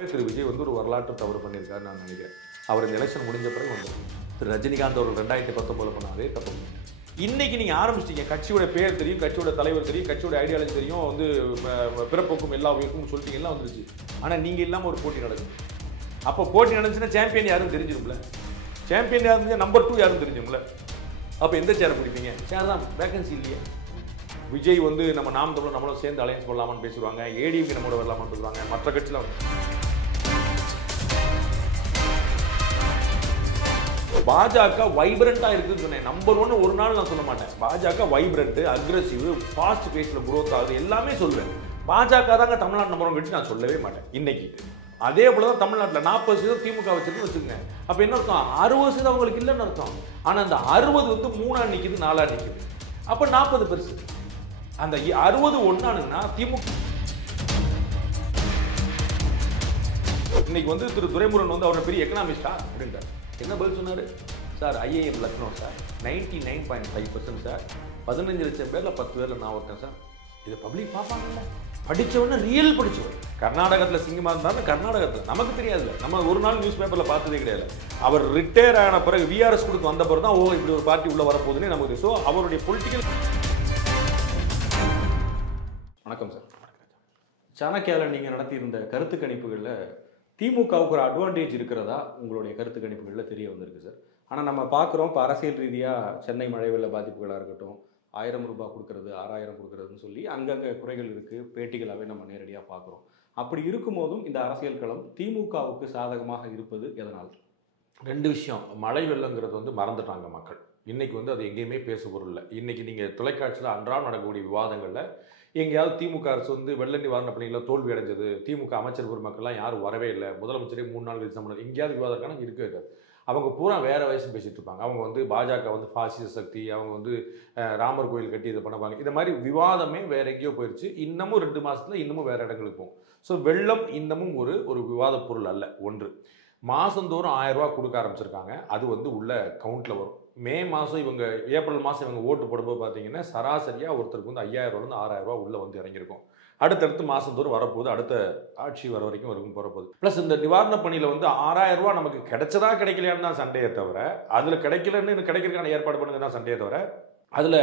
திரு விஜய் வந்து ஒரு வரலாற்று தவறு பண்ணியிருக்காரு நான் நினைக்கிறேன். அவர் இந்த எலெக்ஷன் முடிஞ்ச பிறகு வந்து திரு ரஜினிகாந்த் அவர்கள் ரெண்டாயிரத்தி பத்தொன்பதுல பண்ண அதே தப்பு. இன்னைக்கு நீங்க ஆரம்பிச்சிட்டீங்க. கட்சியோட பேர் தெரியும் கட்சியோட தலைவர் தெரியும் கட்சியோட ஐடியாலஜி தெரியும் வந்து பிறப்போக்கும் பிறப்புக்கும் எல்லா உயிருக்கும் சொல்லிட்டீங்க எல்லாம் வந்துருச்சு. ஆனா நீங்க இல்லாம ஒரு போட்டி நடக்கும் அப்போ போட்டி நடந்துச்சுன்னா சாம்பியன் யாரும் தெரிஞ்சிரும்ல சாம்பியன் யாரும் நம்பர் டூ யாரும் தெரிஞ்சும்ல அப்போ எந்த சேரை பிடிப்பீங்க? சேர் தான். வேகன்சி இல்லையே. விஜய் வந்து நம்ம நாம் தமிழ் நம்மளும் சேர்ந்து அலையன்ஸ் பண்ணலாமான்னு பேசுவாங்க ஏடிஎம்கே நம்மளோட வரலாமான்னு பேசுவாங்க. மற்ற கட்சியில் பாஜக வைப்ரண்டா இருக்குன்னு சொன்னேன். நம்பர் ஒன் ஒரு நாள் நான் சொல்ல மாட்டேன். பாஜக வைப்ரண்ட் அக்ரஸிவ் ஃபாஸ்ட் பேஸ்ல குரோத் ஆகுது. எல்லாமே சொல்லுவேன் பாஜக தாங்க தமிழ்நாடு நம்பர் ஒன் கட்சி நான் சொல்லவே மாட்டேன் இன்னைக்கு. அதே போல தான் தமிழ்நாட்டில் நாற்பது சதவீதம் திமுக வச்சிருக்கு வச்சுக்கோங்க அப்போ என்ன அர்த்தம்? அறுபது சதவீதம் அவங்களுக்கு இல்லைன்னு அர்த்தம். ஆனால் அந்த அறுபது வந்து மூணா நிற்கிது நாலா நிற்கிது அப்போ நாற்பது பெருசு. அந்த அறுபது ஒன்னானுங்கன்னா திமுக. இன்னைக்கு வந்து திரு துரைமுருகன் வந்து அவரை பெரிய எக்கனாமிஸ்டா அப்படின்ட்டார் என்ன பதில் சொன்னார்? Sir IIM Lucknow sir. Ninety nine point five percent sir. பதினஞ்சு லட்சம் பேரில் பத்து பேரில் நான் ஒருத்தேன் சார். இது பப்ளிக் பார்ப்பாங்கல்ல. படிச்சவன ரியல் படித்தவன் கர்நாடகத்தில் சிங்கமாக இருந்தாலும் கர்நாடகத்தில். நமக்கு தெரியாதுல்ல. நம்ம ஒரு நாள் நியூஸ் பேப்பரில் பார்த்ததே கிடையாது. அவர் ரிட்டையர் ஆன பிறகு விஆர்எஸ் கொடுத்து வந்த பிறகு தான் ஓ இப்படி ஒரு பார்ட்டி உள்ளே வரப்போகுதுன்னு நமக்கு ஸோ அவருடைய பொலிட்டிக்கல் வணக்கம் சார். சாணக்கியாவில் நீங்கள் நடத்தியிருந்த கருத்து கணிப்புகளில் திமுகவுக்கு ஒரு அட்வான்டேஜ் இருக்கிறதா உங்களுடைய கருத்து கணிப்புகளில் தெரிய வந்திருக்கு சார் ஆனால் நம்ம பார்க்குறோம் இப்போ அரசியல் ரீதியாக சென்னை மழை வெள்ள பாதிப்புகளாக இருக்கட்டும் ஆயிரம் ரூபாய் கொடுக்கறது ஆறாயிரம் கொடுக்கறதுன்னு சொல்லி அங்கங்கே குறைகள் இருக்குது பேட்டிகளாகவே நம்ம நேரடியாக பார்க்குறோம். அப்படி இருக்கும்போதும் இந்த அரசியல் களம் திமுகவுக்கு சாதகமாக இருப்பது எதனால்? ரெண்டு விஷயம். மழை வெள்ளங்கிறது வந்து மறந்துட்டாங்க மக்கள். இன்றைக்கி வந்து அது எங்கேயுமே பேச பொருள் இல்லை. இன்றைக்கி நீங்கள் தொலைக்காட்சியில் அன்றாடம் நடக்கக்கூடிய விவாதங்களில் எங்கேயாவது திமுக அரசு வந்து வெள்ள நிவாரண பணிகளில் தோல்வி அடைஞ்சது திமுக அமைச்சர் பெருமக்கள்லாம் யாரும் வரவே இல்லை. முதலமைச்சரே மூணு நாள் கழிச்சு சம்பளம் எங்கேயாவது விவாதம் இருக்கானா? இருக்காது அவங்க பூரா வேறு வயசு பேசிகிட்டு இருப்பாங்க. அவங்க வந்து பாஜக வந்து பாசிச சக்தி அவங்க வந்து ராமர் கோயில் கட்டி இதை பண்ணுவாங்க. இந்த மாதிரி விவாதமே வேறு எங்கேயோ போயிடுச்சு இன்னமும் ரெண்டு மாதத்தில் இன்னமும் வேறு இடங்களுக்கு போகும். ஸோ வெள்ளம் இன்னமும் ஒரு ஒரு விவாத பொருள் அல்ல. ஒன்று. மாதந்தோறும் ஆயிரம் கொடுக்க ஆரம்பிச்சிருக்காங்க. அது வந்து உள்ள கவுண்ட்ல வரும். மே மாதம் இவங்க ஏப்ரல் மாதம் இவங்க ஓட்டு போடும்போது பார்த்தீங்கன்னா சராசரியாக ஒருத்தருக்கு வந்து ஐயாயிரம் ரூபாயிலிருந்து ஆறாயிரம் வந்து இறங்கியிருக்கும். அடுத்தடுத்து மாதந்தோறும் வரப்போகுது. அடுத்த ஆட்சி வர வரைக்கும் வரைக்கும் போகிறப்போகுது ப்ளஸ் இந்த நிவாரண பணியில் வந்து ஆறாயிரம் ரூபா நமக்கு கிடைச்சதா கிடைக்கலையான்னு தான் சண்டையை தவிர அதில் கிடைக்கலன்னு கிடைக்கிறதுக்கான ஏற்பாடு பண்ணுங்க தான் சண்டையை தவிர அதில்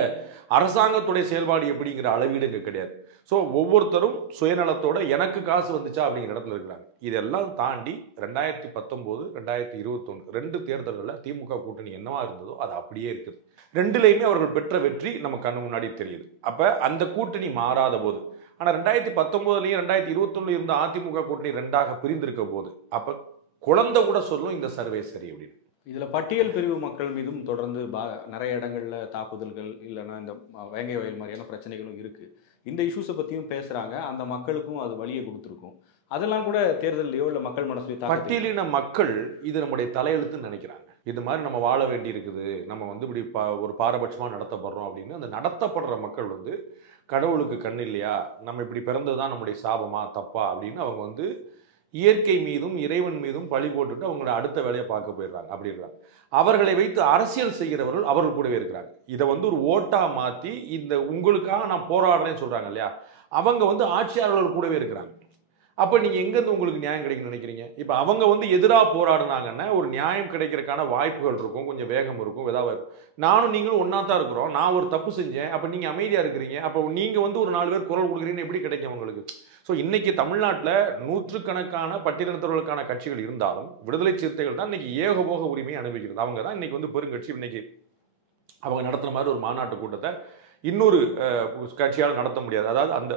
அரசாங்கத்துடைய செயல்பாடு எப்படிங்கிற அளவீடு இங்கே கிடையாது. ஸோ ஒவ்வொருத்தரும் சுயநலத்தோட எனக்கு காசு வந்துச்சா அப்படிங்கிற இடத்துல இருக்கிறாங்க. இதெல்லாம் தாண்டி ரெண்டாயிரத்தி பத்தொம்போது ரெண்டாயிரத்தி இருபத்தொன்று ரெண்டு தேர்தல்களில் திமுக கூட்டணி என்னவா இருந்ததோ அது அப்படியே இருக்குது. ரெண்டுலேயுமே அவர்கள் பெற்ற வெற்றி நம்ம கண்ணு முன்னாடி தெரியுது. அப்போ அந்த கூட்டணி மாறாத போது ஆனால் ரெண்டாயிரத்தி பத்தொம்போதுலையும் ரெண்டாயிரத்தி இருபத்தொன்னு இருந்த அதிமுக கூட்டணி ரெண்டாக பிரிந்திருக்க போது அப்போ குழந்தை கூட சொல்லும் இந்த சர்வே சரி அப்படின்னு. இதில் பட்டியல் பிரிவு மக்கள் மீதும் தொடர்ந்து பா நிறைய இடங்களில் தாக்குதல்கள் இல்லைன்னா இந்த வேங்கை வயல் மாதிரியான பிரச்சனைகளும் இருக்குது இந்த இஷ்யூஸை பற்றியும் பேசுகிறாங்க அந்த மக்களுக்கும் அது வழியை கொடுத்துருக்கும். அதெல்லாம் கூட தேர்தலையோ இல்லை மக்கள் மனசுலையோ பட்டியலின மக்கள் இது நம்முடைய தலையெழுத்துன்னு நினைக்கிறாங்க. இது மாதிரி நம்ம வாழ வேண்டி இருக்குது நம்ம வந்து இப்படி பா ஒரு பாரபட்சமாக நடத்தப்படுறோம் அப்படின்னு அந்த நடத்தப்படுற மக்கள் வந்து கடவுளுக்கு கண் இல்லையா? நம்ம இப்படி பிறந்தது தான் நம்முடைய சாபமா தப்பா அப்படின்னு அவங்க வந்து இயற்கை மீதும் இறைவன் மீதும் பழி போட்டுட்டு அவங்களோட அடுத்த வேலையை பார்க்க போயிடுறாங்க. அப்படின்றாங்க அவர்களை வைத்து அரசியல் செய்கிறவர்கள் அவர்கள் கூடவே இருக்கிறாங்க. இதை வந்து ஒரு ஓட்டா மாற்றி இந்த உங்களுக்காக நான் போராடுறேன்னு சொல்கிறாங்க இல்லையா? அவங்க வந்து ஆட்சியாளர்கள் கூடவே இருக்கிறாங்க. அப்போ நீங்கள் எங்கேருந்து உங்களுக்கு நியாயம் கிடைக்கும்னு நினைக்கிறீங்க? இப்போ அவங்க வந்து எதிராக போராடினாங்கன்னா ஒரு நியாயம் கிடைக்கிறதுக்கான வாய்ப்புகள் இருக்கும் கொஞ்சம் வேகம் இருக்கும் ஏதாவது இருக்கும். நானும் நீங்களும் ஒன்றா தான் இருக்கிறோம். நான் ஒரு தப்பு செஞ்சேன் அப்போ நீங்கள் அமைதியாக இருக்கிறீங்க அப்போ நீங்கள் வந்து ஒரு நாலு பேர் குரல் கொடுக்குறீங்கன்னு எப்படி கிடைக்கும் உங்களுக்கு ஸோ இன்றைக்கி தமிழ்நாட்டில் நூற்றுக்கணக்கான பட்டியலினத்தவர்களுக்கான கட்சிகள் இருந்தாலும் விடுதலை சிறுத்தைகள் தான் இன்னைக்கு ஏகபோக உரிமையை அனுபவிக்கிறது. அவங்க தான் இன்றைக்கி வந்து பெருங்கட்சி இன்னைக்கு அவங்க நடத்துன மாதிரி ஒரு மாநாட்டு கூட்டத்தை இன்னொரு கட்சியால் நடத்த முடியாது. அதாவது அந்த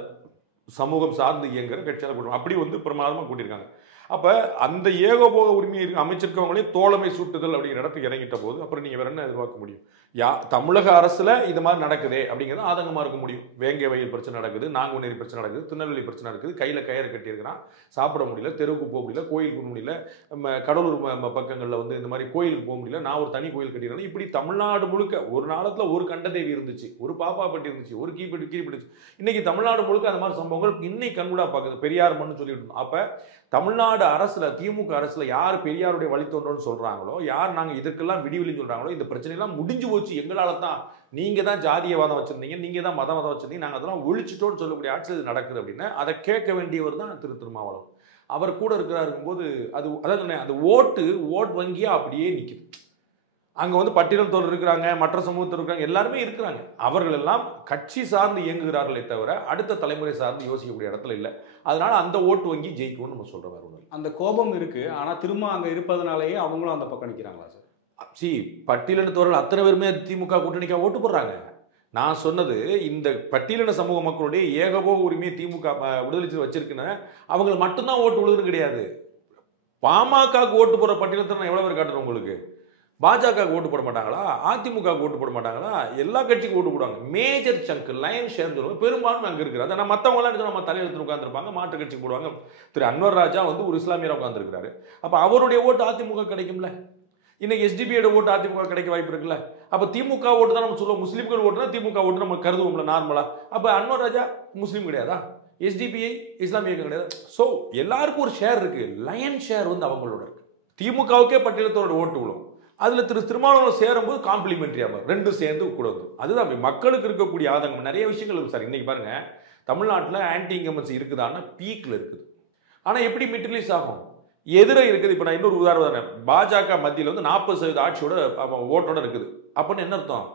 சமூகம் சார்ந்து இயங்குகிற கட்சியால் கூட்டம் அப்படி வந்து பிரமாதமாக கூட்டியிருக்காங்க. அப்போ அந்த ஏகபோக உரிமை இருக்கு அமைச்சிருக்கவங்களே தோழமை சூட்டுதல் அப்படிங்கிற இடத்துக்கு இறங்கிட்ட போது அப்புறம் நீங்கள் வேற என்ன எதிர்பார்க்க முடியும்? யா தமிழக அரசில் இது மாதிரி நடக்குதே அப்படிங்கிறது ஆதங்கமாக இருக்க முடியும். வேங்கை வயல் பிரச்சனை நடக்குது நாங்குநேரி பிரச்சனை நடக்குது திருநெல்வேலி பிரச்சனை நடக்குது கையில் கயிறு கட்டியிருக்கிறான் சாப்பிட முடியல தெருவுக்கு போக முடியல கோயிலுக்கு போக முடியல நம்ம கடலூர் பக்கங்களில் வந்து இந்த மாதிரி கோயிலுக்கு போக முடியல நான் ஒரு தனி கோயில் கட்டியிருக்கேன் இப்படி தமிழ்நாடு முழுக்க ஒரு நாளத்தில் ஒரு கண்டதேவி இருந்துச்சு ஒரு பாப்பா பட்டி இருந்துச்சு ஒரு கீப்பட்டி கீழ்பட்டி இன்னைக்கு தமிழ்நாடு முழுக்க அந்த மாதிரி சம்பவங்கள் இன்னைக்கு கண்கூடா பார்க்குது பெரியார் மண்ணு சொல்லிட்டு இருந்தோம். தமிழ்நாடு அரசில் திமுக அரசில் யார் பெரியாருடைய வழித்தோன்றோன்னு சொல்கிறாங்களோ யார் நாங்கள் இதுக்கெல்லாம் விடிவெளின்னு சொல்கிறாங்களோ இந்த பிரச்சனைலாம் முடிஞ்சு போய் போச்சு எங்களால தான் நீங்க தான் ஜாதியவாதம் வச்சிருந்தீங்க நீங்க தான் மதவாதம் வச்சிருந்தீங்க நாங்கள் அதெல்லாம் ஒழிச்சிட்டோன்னு சொல்லக்கூடிய ஆட்சி இது நடக்குது அப்படின்னா அதை கேட்க வேண்டியவர் தான் திரு திருமாவளவன். அவர் கூட இருக்கிறா இருக்கும்போது அது அதான் அந்த ஓட்டு ஓட் வங்கியா அப்படியே நிக்குது. அங்க வந்து பட்டியல் இருக்கிறாங்க மற்ற சமூகத்தில் இருக்கிறாங்க எல்லாருமே இருக்கிறாங்க. அவர்கள் எல்லாம் கட்சி சார்ந்து இயங்குகிறார்களே தவிர அடுத்த தலைமுறை சார்ந்து யோசிக்கக்கூடிய இடத்துல இல்லை. அதனால அந்த ஓட்டு வங்கி ஜெயிக்கும்னு நம்ம சொல்கிற மாதிரி அந்த கோபம் இருக்கு ஆனால் திரும்ப அங்க இருப்பதனாலேயே அவங்களும் அந்த பக்கம் நிற்கிறாங்களா சார்? சி பட்டியலினத்தவர்கள் அத்தனை பேருமே திமுக கூட்டணிக்கா ஓட்டு போடுறாங்க. நான் சொன்னது இந்த பட்டியலின சமூக மக்களுடைய ஏகபோக உரிமையை திமுக விடுதலை வச்சிருக்குன்னு அவங்களை மட்டும்தான் ஓட்டு விழுதுன்னு கிடையாது. பாமகவுக்கு ஓட்டு போடுற பட்டியலத்தை நான் எவ்வளோ பேர் காட்டுறேன் உங்களுக்கு? பாஜக ஓட்டு போட மாட்டாங்களா? அதிமுக ஓட்டு போட மாட்டாங்களா? எல்லா கட்சிக்கும் ஓட்டு போடுவாங்க. மேஜர் சங்க் லைன் ஷேர் பெரும்பான்மை அங்கே இருக்குது அதை மற்றவங்களாம் எல்லாம் நம்ம தலையெழுத்து உட்காந்துருப்பாங்க மாற்று கட்சிக்கு போடுவாங்க. திரு அன்வர் ராஜா வந்து ஒரு இஸ்லாமியராக உட்காந்துருக்காரு அப்போ அவருடைய ஓட்டு அதிமுக கிடைக்கும்ல? இன்னைக்கு எஸ்டிபியோட ஓட்டு அதிமுக கிடைக்க வாய்ப்பு இருக்குல்ல? அப்ப திமுக ஓட்டு தான் நம்ம சொல்லுவோம். முஸ்லீம்கள் ஓட்டுனா திமுக ஓட்டு நம்ம கருதுவோம்ல நார்மலா அப்ப அன்வர் ராஜா முஸ்லீம் கிடையாதா? எஸ்டிபிஐ இஸ்லாமிய இயக்கம் கிடையாது. ஸோ எல்லாருக்கும் ஒரு ஷேர் இருக்கு. லயன் ஷேர் வந்து அவங்களோட இருக்கு. திமுகவுக்கே பட்டியலத்தோட ஓட்டு விழும் அதுல திரு திருமாவளவன் சேரும்போது காம்ப்ளிமெண்ட்ரி வரும். ரெண்டும் சேர்ந்து கூட வந்து. அதுதான் அப்படி. மக்களுக்கு இருக்கக்கூடிய ஆதங்கம். நிறைய விஷயங்கள் இருக்கு சார். இன்னைக்கு பாருங்க. தமிழ்நாட்டில் ஆன்டி இன்கம்பன்சி இருக்குதான்னா பீக்ல இருக்குது. ஆனால் எப்படி மெட்டீரியலைஸ் ஆகும்? எதிர இருக்குது. இப்போ நான் இன்னொரு உதாரணம் பாஜக மத்தியில் வந்து நாற்பது சதவீத ஆட்சியோட ஓட்டோட இருக்குது. அப்படின்னு என்ன அர்த்தம்?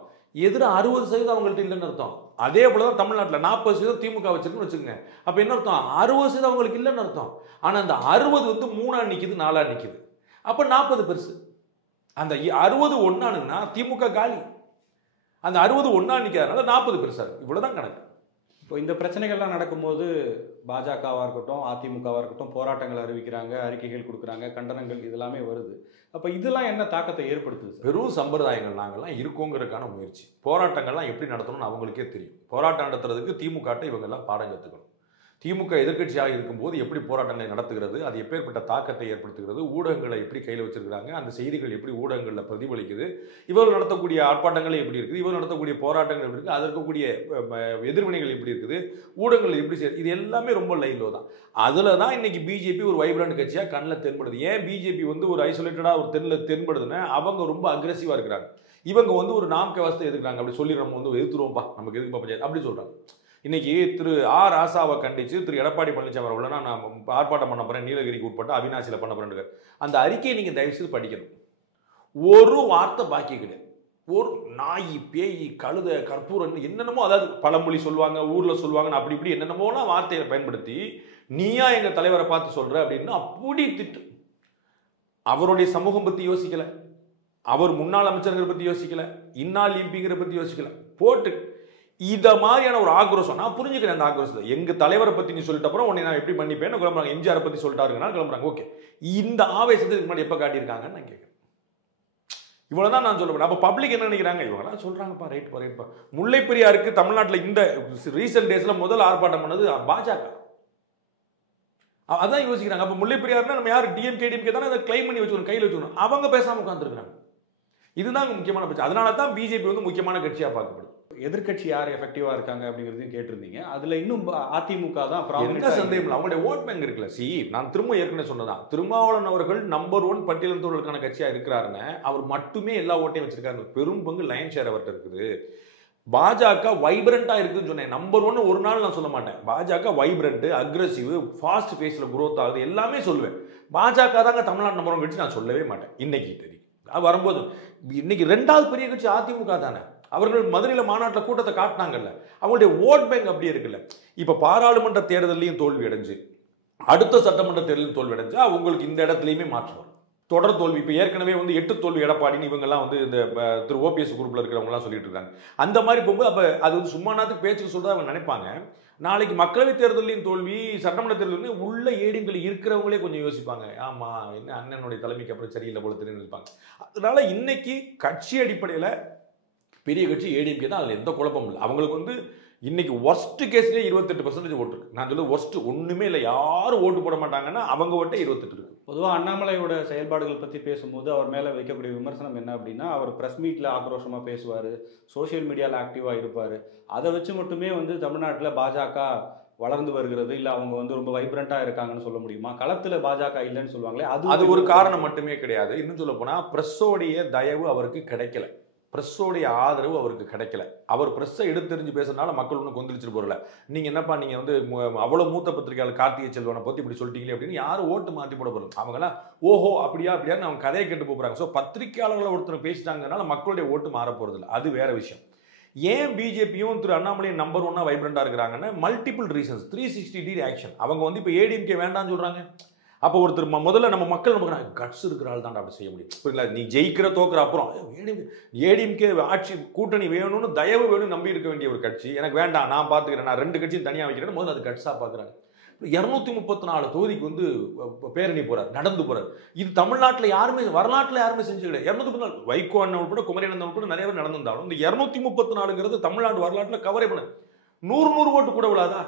எதிர அறுபது சதவீதம் அவங்கள்ட்ட இல்லைன்னு அர்த்தம். அதே போல தான் தமிழ்நாட்டில் நாற்பது சதவீதம் திமுக வச்சிருக்குன்னு வச்சுக்கோங்க. அப்போ என்ன அர்த்தம்? அறுபது சதவீதம் அவங்களுக்கு இல்லைன்னு அர்த்தம். ஆனால் அந்த அறுபது வந்து மூணா நிற்கிது நாலா நிற்கிது அப்போ நாற்பது பெருசு. அந்த அறுபது ஒன்றானுங்கன்னா திமுக காலி. அந்த அறுபது ஒன்றா நிற்காதனால நாற்பது பெருசாக இவ்வளோதான் கணக்கு. இப்போ இந்த பிரச்சனைகள்லாம் நடக்கும்போது பாஜகவாக இருக்கட்டும் அதிமுகவாக இருக்கட்டும் போராட்டங்கள் அறிவிக்கிறாங்க அறிக்கைகள் கொடுக்குறாங்க கண்டனங்கள் இதெல்லாமே வருது. அப்போ இதெல்லாம் என்ன தாக்கத்தை ஏற்படுத்துது பெரும் சம்பிரதாயங்கள் நாங்கள்லாம் இருக்கோங்கிறதுக்கான முயற்சி. போராட்டங்கள்லாம் எப்படி நடத்தணும்னு அவங்களுக்கே தெரியும். போராட்டம் நடத்துறதுக்கு திமுக இவங்கெல்லாம் பாடம் கற்றுக்கணும் திமுக எதிர்க்கட்சியாக இருக்கும்போது எப்படி போராட்டங்களை நடத்துகிறது அது எப்பேற்பட்ட தாக்கத்தை ஏற்படுத்துகிறது ஊடகங்களை எப்படி கையில் வச்சிருக்கிறாங்க அந்த செய்திகள் எப்படி ஊடகங்களில் பிரதிபலிக்குது இவர்கள் நடத்தக்கூடிய ஆர்ப்பாட்டங்கள் எப்படி இருக்குது இவர் நடத்தக்கூடிய போராட்டங்கள் எப்படி இருக்குது அது இருக்கக்கூடிய எதிர்வினைகள் எப்படி இருக்குது ஊடகங்கள் எப்படி செய்யுது இது எல்லாமே ரொம்ப லைனில் தான். அதில் தான் இன்னைக்கு பிஜேபி ஒரு வைப்ரண்ட் கட்சியாக கண்ணில் தென்படுது. ஏன் பிஜேபி வந்து ஒரு ஐசோலேட்டடாக ஒரு தென்னில் தென்படுதுன்னா அவங்க ரொம்ப அக்ரெசிவாக இருக்கிறாங்க. இவங்க வந்து ஒரு நாம் கவசத்தை எதுக்குறாங்க? அப்படி சொல்லி நம்ம வந்து எதிர்த்துருவோம்ப்பா நமக்கு எதுக்கு பஞ்சாயத்து? அப்படி சொல்கிறாங்க இன்னைக்கு திரு ஆ ராசாவை கண்டிச்சு திரு எடப்பாடி பழனிசாமி அவர்கள நான் ஆர்ப்பாட்டம் பண்ண போறேன் நீலகிரிக்கு உட்பட்டு அவினாசியில் பண்ண போறேன் அந்த அறிக்கையை நீங்க தயவு செய்து படிக்கணும். ஒரு வார்த்தை பாக்கி கிடையாது ஒரு நாய் பேய் கழுத கற்பூரம் என்னென்னமோ அதாவது பழமொழி சொல்லுவாங்க ஊர்ல சொல்லுவாங்க அப்படி இப்படி என்னென்னமோலாம் வார்த்தையை பயன்படுத்தி நீயா எங்க தலைவரை பார்த்து சொல்ற அப்படின்னு அப்படி திட்டு. அவருடைய சமூகம் பத்தி யோசிக்கல. அவர் முன்னாள் அமைச்சர்கள் பத்தி யோசிக்கல. இன்னால் எம்பிங்கிற பத்தி யோசிக்கல. போட்டு இதை மாதிரியான ஒரு ஆக்ரோஷம். நான் புரிஞ்சுக்கிறேன் அந்த ஆக்ரோஷத்தை. எங்க தலைவரை பத்தி நீ சொல்லிட்ட அப்புறம் உன்னை நான் எப்படி பண்ணிப்பேன்னு கிளம்புறாங்க. எம்ஜிஆர் பத்தி சொல்லிட்டாருங்கன்னா கிளம்புறாங்க. ஓகே. இந்த ஆவேசத்துக்கு முன்னாடி எப்ப காட்டியிருக்காங்கன்னு நான் இவ்வளோ தான் நான் சொல்ல முடியும் பப்ளிக் என்ன நினைக்கிறாங்க? இவங்களாம் சொல்றாங்கப்பா ரைட் பரேட்பா முல்லைப்பெரியாருக்கு தமிழ்நாட்டில் முல்லை பெரியாருக்கு இந்த ரீசெண்ட் டேஸ்ல முதல் ஆர்ப்பாட்டம் பண்ணது பாஜக. அதான் யோசிக்கிறாங்க. அப்போ முல்லை பெரியார்னா நம்ம யார்? டிஎம்கே டிஎம்கே தானே அதை கிளைம் பண்ணி வச்சுக்கணும் கையில் வச்சுக்கணும். அவங்க பேசாமல் உட்காந்துருக்காங்க இதுதான் முக்கியமான பிரச்சனை. அதனால தான் பிஜேபி வந்து முக்கியமான கட்சியாக பார்க்கப்படுது. எதிர்க்கட்சி யார் எஃபெக்டிவா இருக்காங்க அப்படிங்கிறதையும் கேட்டிருந்தீங்க. அதுல இன்னும் அதிமுக தான் prominent-ஆ சந்தேகம் அவங்களுடைய ஓட் பேங்க் இருக்குல்ல. சி நான் திரும்ப ஏற்கனவே சொன்னதான் திருமாவளவன் அவர்கள் நம்பர் ஒன் பட்டியலத்தோர்களுக்கான கட்சியா இருக்கிறாருன்னு அவர் மட்டுமே எல்லா ஓட்டையும் வச்சிருக்காரு. பெரும் பங்கு லைன் ஷேர் அவர்கிட்ட இருக்குது. பாஜக வைப்ரண்டா இருக்குன்னு சொன்னேன். நம்பர் ஒன் ஒரு நாள் நான் சொல்ல மாட்டேன். பாஜக வைப்ரண்ட் அக்ரஸிவ் ஃபாஸ்ட் ஃபேஸ்ல growth ஆகுது. எல்லாமே சொல்லுவேன். பாஜக தாங்க தமிழ்நாடு நம்பர் ஒன் கட்சி. நான் சொல்லவே மாட்டேன். இன்னைக்கு தெரியும் அது வரும்போது இன்னைக்கு ரெண்டாவது பெரிய கட்சி அதிமுக தானே. அவர்கள் மதுரையில் மாநாட்டில் கூட்டத்தை காட்டினாங்கல்ல. அவங்களுடைய ஓட் பேங்க் அப்படியே இருக்குல்ல. இப்போ பாராளுமன்ற தேர்தலையும் தோல்வி அடைஞ்சு அடுத்த சட்டமன்ற தேர்தலையும் தோல்வி அடைஞ்சா உங்களுக்கு இந்த இடத்துலையுமே மாற்றம் தொடர் தோல்வி. இப்போ ஏற்கனவே வந்து எட்டு தோல்வி எடப்பாடின்னு இவங்கெல்லாம் வந்து இந்த திரு ஓபிஎஸ் குரூப்பில் இருக்கிறவங்கலாம் சொல்லிட்டு இருக்காங்க. அந்த மாதிரி போகும்போது அப்போ அது வந்து சும்மா நாத்துக்கு பேச்சுக்கு சொல்கிறத அவங்க நினைப்பாங்க. நாளைக்கு மக்களவைத் தேர்தலையும் தோல்வி சட்டமன்ற தேர்தலையும் உள்ள ஏடிஎம்கள் இருக்கிறவங்களே கொஞ்சம் யோசிப்பாங்க. ஆமாம் என்ன அண்ணனுடைய தலைமைக்கு அப்புறம் சரியில்லை போல தெரியும் நினைப்பாங்க. அதனால இன்னைக்கு கட்சி அடிப்படையில் பெரிய கட்சி ஏடிஎம்கே தான் அதில் எந்த குழப்பமும் இல்லை. அவங்களுக்கு வந்து இன்னைக்கு ஒர்ஸ்ட் கேஸ்லேயே இருபத்தெட்டு பர்சன்டேஜ் ஓட்டு இருக்கு. நான் சொல்ல ஒர்ஸ்ட் ஒண்ணுமே இல்லை. யாரும் ஓட்டு போட மாட்டாங்கன்னா அவங்க ஓட்டே இருபத்தெட்டு இருக்கு. பொதுவா அண்ணாமலையோட செயல்பாடுகள் பத்தி பேசும்போது அவர் மேல வைக்கக்கூடிய விமர்சனம் என்ன அப்படின்னா அவர் பிரஸ் மீட்ல ஆக்ரோஷமா பேசுவாரு சோஷியல் மீடியால ஆக்டிவா இருப்பாரு. அதை வச்சு மட்டுமே வந்து தமிழ்நாட்டுல பாஜக வளர்ந்து வருகிறது. இல்ல அவங்க வந்து ரொம்ப வைப்ரண்டா இருக்காங்கன்னு சொல்ல முடியுமா? களத்துல பாஜக இல்லைன்னு சொல்லுவாங்களே அது அது ஒரு காரணம் மட்டுமே கிடையாது. இன்னும் சொல்ல போனா பிரஸ்ஸோடைய தயவு அவருக்கு கிடைக்கல. ப்ரெஸ்ஸோடைய ஆதரவு அவருக்கு கிடைக்கல. அவர் ப்ரெஸ்ஸை எடுத்தெறிஞ்சு பேசுறதுனால மக்கள் ஒன்றும் கொந்தளிச்சிட்டு போகல நீங்கள் என்னப்பா நீங்கள் வந்து அவ்வளோ மூத்த பத்திரிகையாளர் கார்த்திகை செல்வனை பற்றி இப்படி சொல்லிட்டீங்களே அப்படின்னு யாரும் ஓட்டு மாற்றி போட போகிறோம் அவங்களாம் ஓஹோ அப்படியா அப்படியான்னு அவங்க கதையை கேட்டு போகிறாங்க ஸோ பத்திரிகையாளர்களை ஒருத்தர் பேசிட்டாங்கனால மக்களுடைய ஓட்டு மாற போகிறதில்ல அது வேற விஷயம். ஏன் பிஜேபியும் திரு அண்ணாமலையும் நம்பர் ஒன்னாக வைப்ரண்டாக இருக்கிறாங்கன்னா multiple reasons three sixty degree action அவங்க வந்து இப்போ ஏடிஎம்கே வேண்டாம்னு சொல்கிறாங்க அப்போ ஒருத்தர் முதல்ல நம்ம மக்கள் நமக்கு கட்ஸ் இருக்கிற ஆள் தான் அப்படி செய்ய முடியும். புரியுங்களா நீ ஜெயிக்கிற தோக்குற அப்புறம் ஏடிஎம்கே ஆட்சி கூட்டணி வேணும்னு தயவு வேணும் நம்பி இருக்க வேண்டிய ஒரு கட்சி. எனக்கு வேண்டாம் நான் பார்த்துக்கிறேன் நான் ரெண்டு கட்சியும் தனியாக வைக்கிறேன் முதல்ல அது கட்ஸாக பார்க்குறாங்க இரநூத்தி முப்பத்தி நாலு தொகுதிக்கு வந்து பேரணி போறார் நடந்து போறார். இது தமிழ்நாட்டில் யாருமே வரலாற்றில் யாருமே செஞ்சு கிடையாது இரநூத்தி முப்பத்தி நாலு வைகோ அண்ணன் உட்பட குமரி அண்ணன் உட்பட நிறைய பேர் நடந்திருந்தாலும் இந்த இரநூத்தி முப்பத்தி நாலுங்கிறது தமிழ்நாடு வரலாற்றில் கவரே பண்ண நூறு நூறு ஓட்டு கூட விழாதா?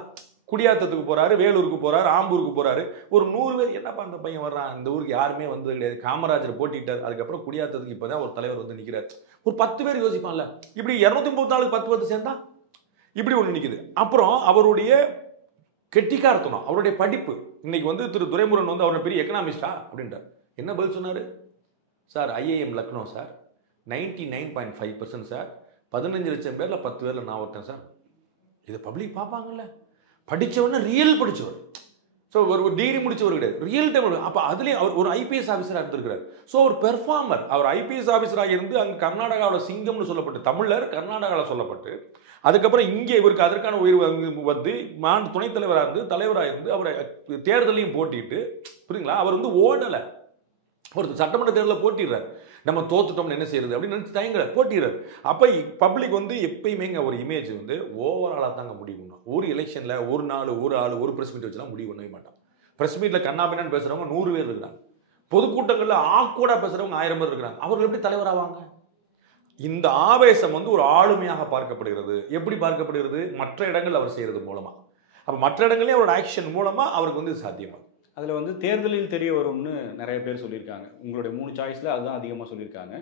குடியாத்தத்துக்கு போறாரு வேலூருக்கு போறாரு ஆம்பூருக்கு போறாரு. ஒரு நூறு பேர் என்னப்பா அந்த பையன் வர்றான்? இந்த ஊருக்கு யாருமே வந்தது கிடையாது. காமராஜர் போட்டிட்டார். அதுக்கப்புறம் குடியாத்தத்துக்கு இப்பதான் ஒரு தலைவர் வந்து நிக்கிறார். ஒரு பத்து பேர் யோசிப்பான்ல. இப்படி இரநூத்தி முப்பத்தி நாலுக்கு பத்து பத்து சேர்ந்தா? இப்படி ஒண்ணு நிக்குது. அப்புறம் அவருடைய கெட்டிக்காரத்தனம் அவருடைய படிப்பு. இன்னைக்கு வந்து திரு துரைமுருகன் வந்து அவரை பெரிய எக்கனாமிஸ்டா அப்படின்றார். என்ன பதில் சொன்னாரு? Sir IIM Lucknow sir. Ninety nine point five percent sir. பதினஞ்சு லட்சம் பேர்ல பத்து பேர்ல நான் ஒருத்தன் சார். இதை பப்ளிக் பார்ப்பாங்கல்ல. படித்தவொடனே ரியல் படித்தவர் ஸோ ஒரு ஒரு டிகிரி முடிச்சவர் கிடையாது. ரியல் டைம் அப்போ அதுலேயே அவர் ஒரு ஐபிஎஸ் ஆஃபீஸராக இருந்திருக்கிறார். ஸோ ஒரு பெர்ஃபார்மர் அவர் ஐபிஎஸ் ஆஃபீஸராக இருந்து அங்கே கர்நாடகாவோட சிங்கம்னு சொல்லப்பட்டு தமிழர் கர்நாடகாவில் சொல்லப்பட்டு அதுக்கப்புறம் இங்கே இவருக்கு அதற்கான உயர்வு அங்கு வந்து மாநில துணைத் தலைவராக இருந்து தலைவராக இருந்து அவரை தேர்தலையும் போட்டிட்டு புரியுங்களா அவர் வந்து ஓடலை. ஒரு சட்டமன்ற தேர்தலில் போட்டிடுறார். நம்ம தோத்துட்டோம்னு என்ன செய்யறது? அப்படின்னு நினைச்சு தயங்கல போட்டிடுறார். அப்போ பப்ளிக் வந்து எப்பயுமேங்க ஒரு இமேஜ் வந்து ஓவராலாக தாங்க முடிவு ஒரு எலெக்ஷனில் ஒரு நாள் ஒரு ஆள் ஒரு ப்ரெஸ் மீட் வச்சுலாம் முடிவு பண்ணவே மாட்டான் ப்ரெஸ் மீட்டில் கண்ணாபின்னு பேசுகிறவங்க நூறு பேர் இருக்கிறாங்க. பொதுக்கூட்டங்களில் ஆக்கூடாக பேசுகிறவங்க ஆயிரம் பேர் இருக்கிறாங்க. அவர்கள் எப்படி தலைவராவாங்க இந்த ஆவேசம் வந்து ஒரு ஆளுமையாக பார்க்கப்படுகிறது. எப்படி பார்க்கப்படுகிறது? மற்ற இடங்கள் அவர் செய்கிறது மூலமாக அப்போ மற்ற இடங்களையும் அவரோட ஆக்ஷன் மூலமாக அவருக்கு வந்து சாத்தியமாகும். அதில் வந்து தேர்தலில் தெரிய வரும்னு நிறைய பேர் சொல்லியிருக்காங்க. உங்களுடைய மூணு சாய்ஸில் அதுதான் அதிகமாக சொல்லியிருக்காங்க.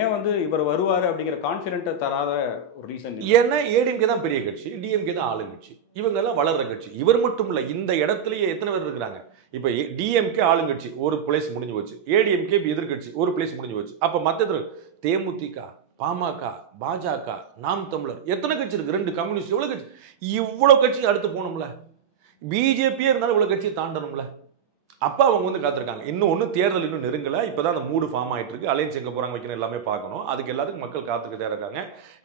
ஏன் வந்து இவர் வருவார் அப்படிங்கிற கான்ஃபிடென்ட்டை தராத ஒரு ரீசன் ஏன்னா ஏடிஎம்கே தான் பெரிய கட்சி டிஎம்கே தான் ஆளுங்கட்சி. இவங்கெல்லாம் வளர்ற கட்சி. இவர் மட்டும் இல்லை இந்த இடத்துலயே எத்தனை பேர் இருக்கிறாங்க? இப்போ டிஎம்கே ஆளுங்கட்சி ஒரு பிளேஸ் முடிஞ்சு போச்சு. ஏடிஎம்கே எதிர்கட்சி ஒரு பிளேஸ் முடிஞ்சு போச்சு. அப்போ மற்ற தேமுதிக பாமக பாஜக நாம் தமிழர் எத்தனை கட்சி இருக்கு? ரெண்டு கம்யூனிஸ்ட் எவ்வளோ கட்சி? இவ்வளோ கட்சி அடுத்து போகணும்ல. பிஜேபியே இருந்தாலும் இவ்வளோ கட்சியை தாண்டணும்ல. அப்போ அவங்க வந்து காத்திருக்காங்க. இன்னும் ஒன்றும் தேர்தல் இன்னும் நெருங்கலை. இப்போ தான் அந்த மூடு ஃபார்ம் ஆகிட்டு இருக்கு அலையன்ஸ் எங்கே போகிறாங்க வைக்கணும் எல்லாமே பார்க்கணும். அதுக்கு எல்லாத்துக்கும் மக்கள் காத்துக்கிட்டே இருக்காங்க.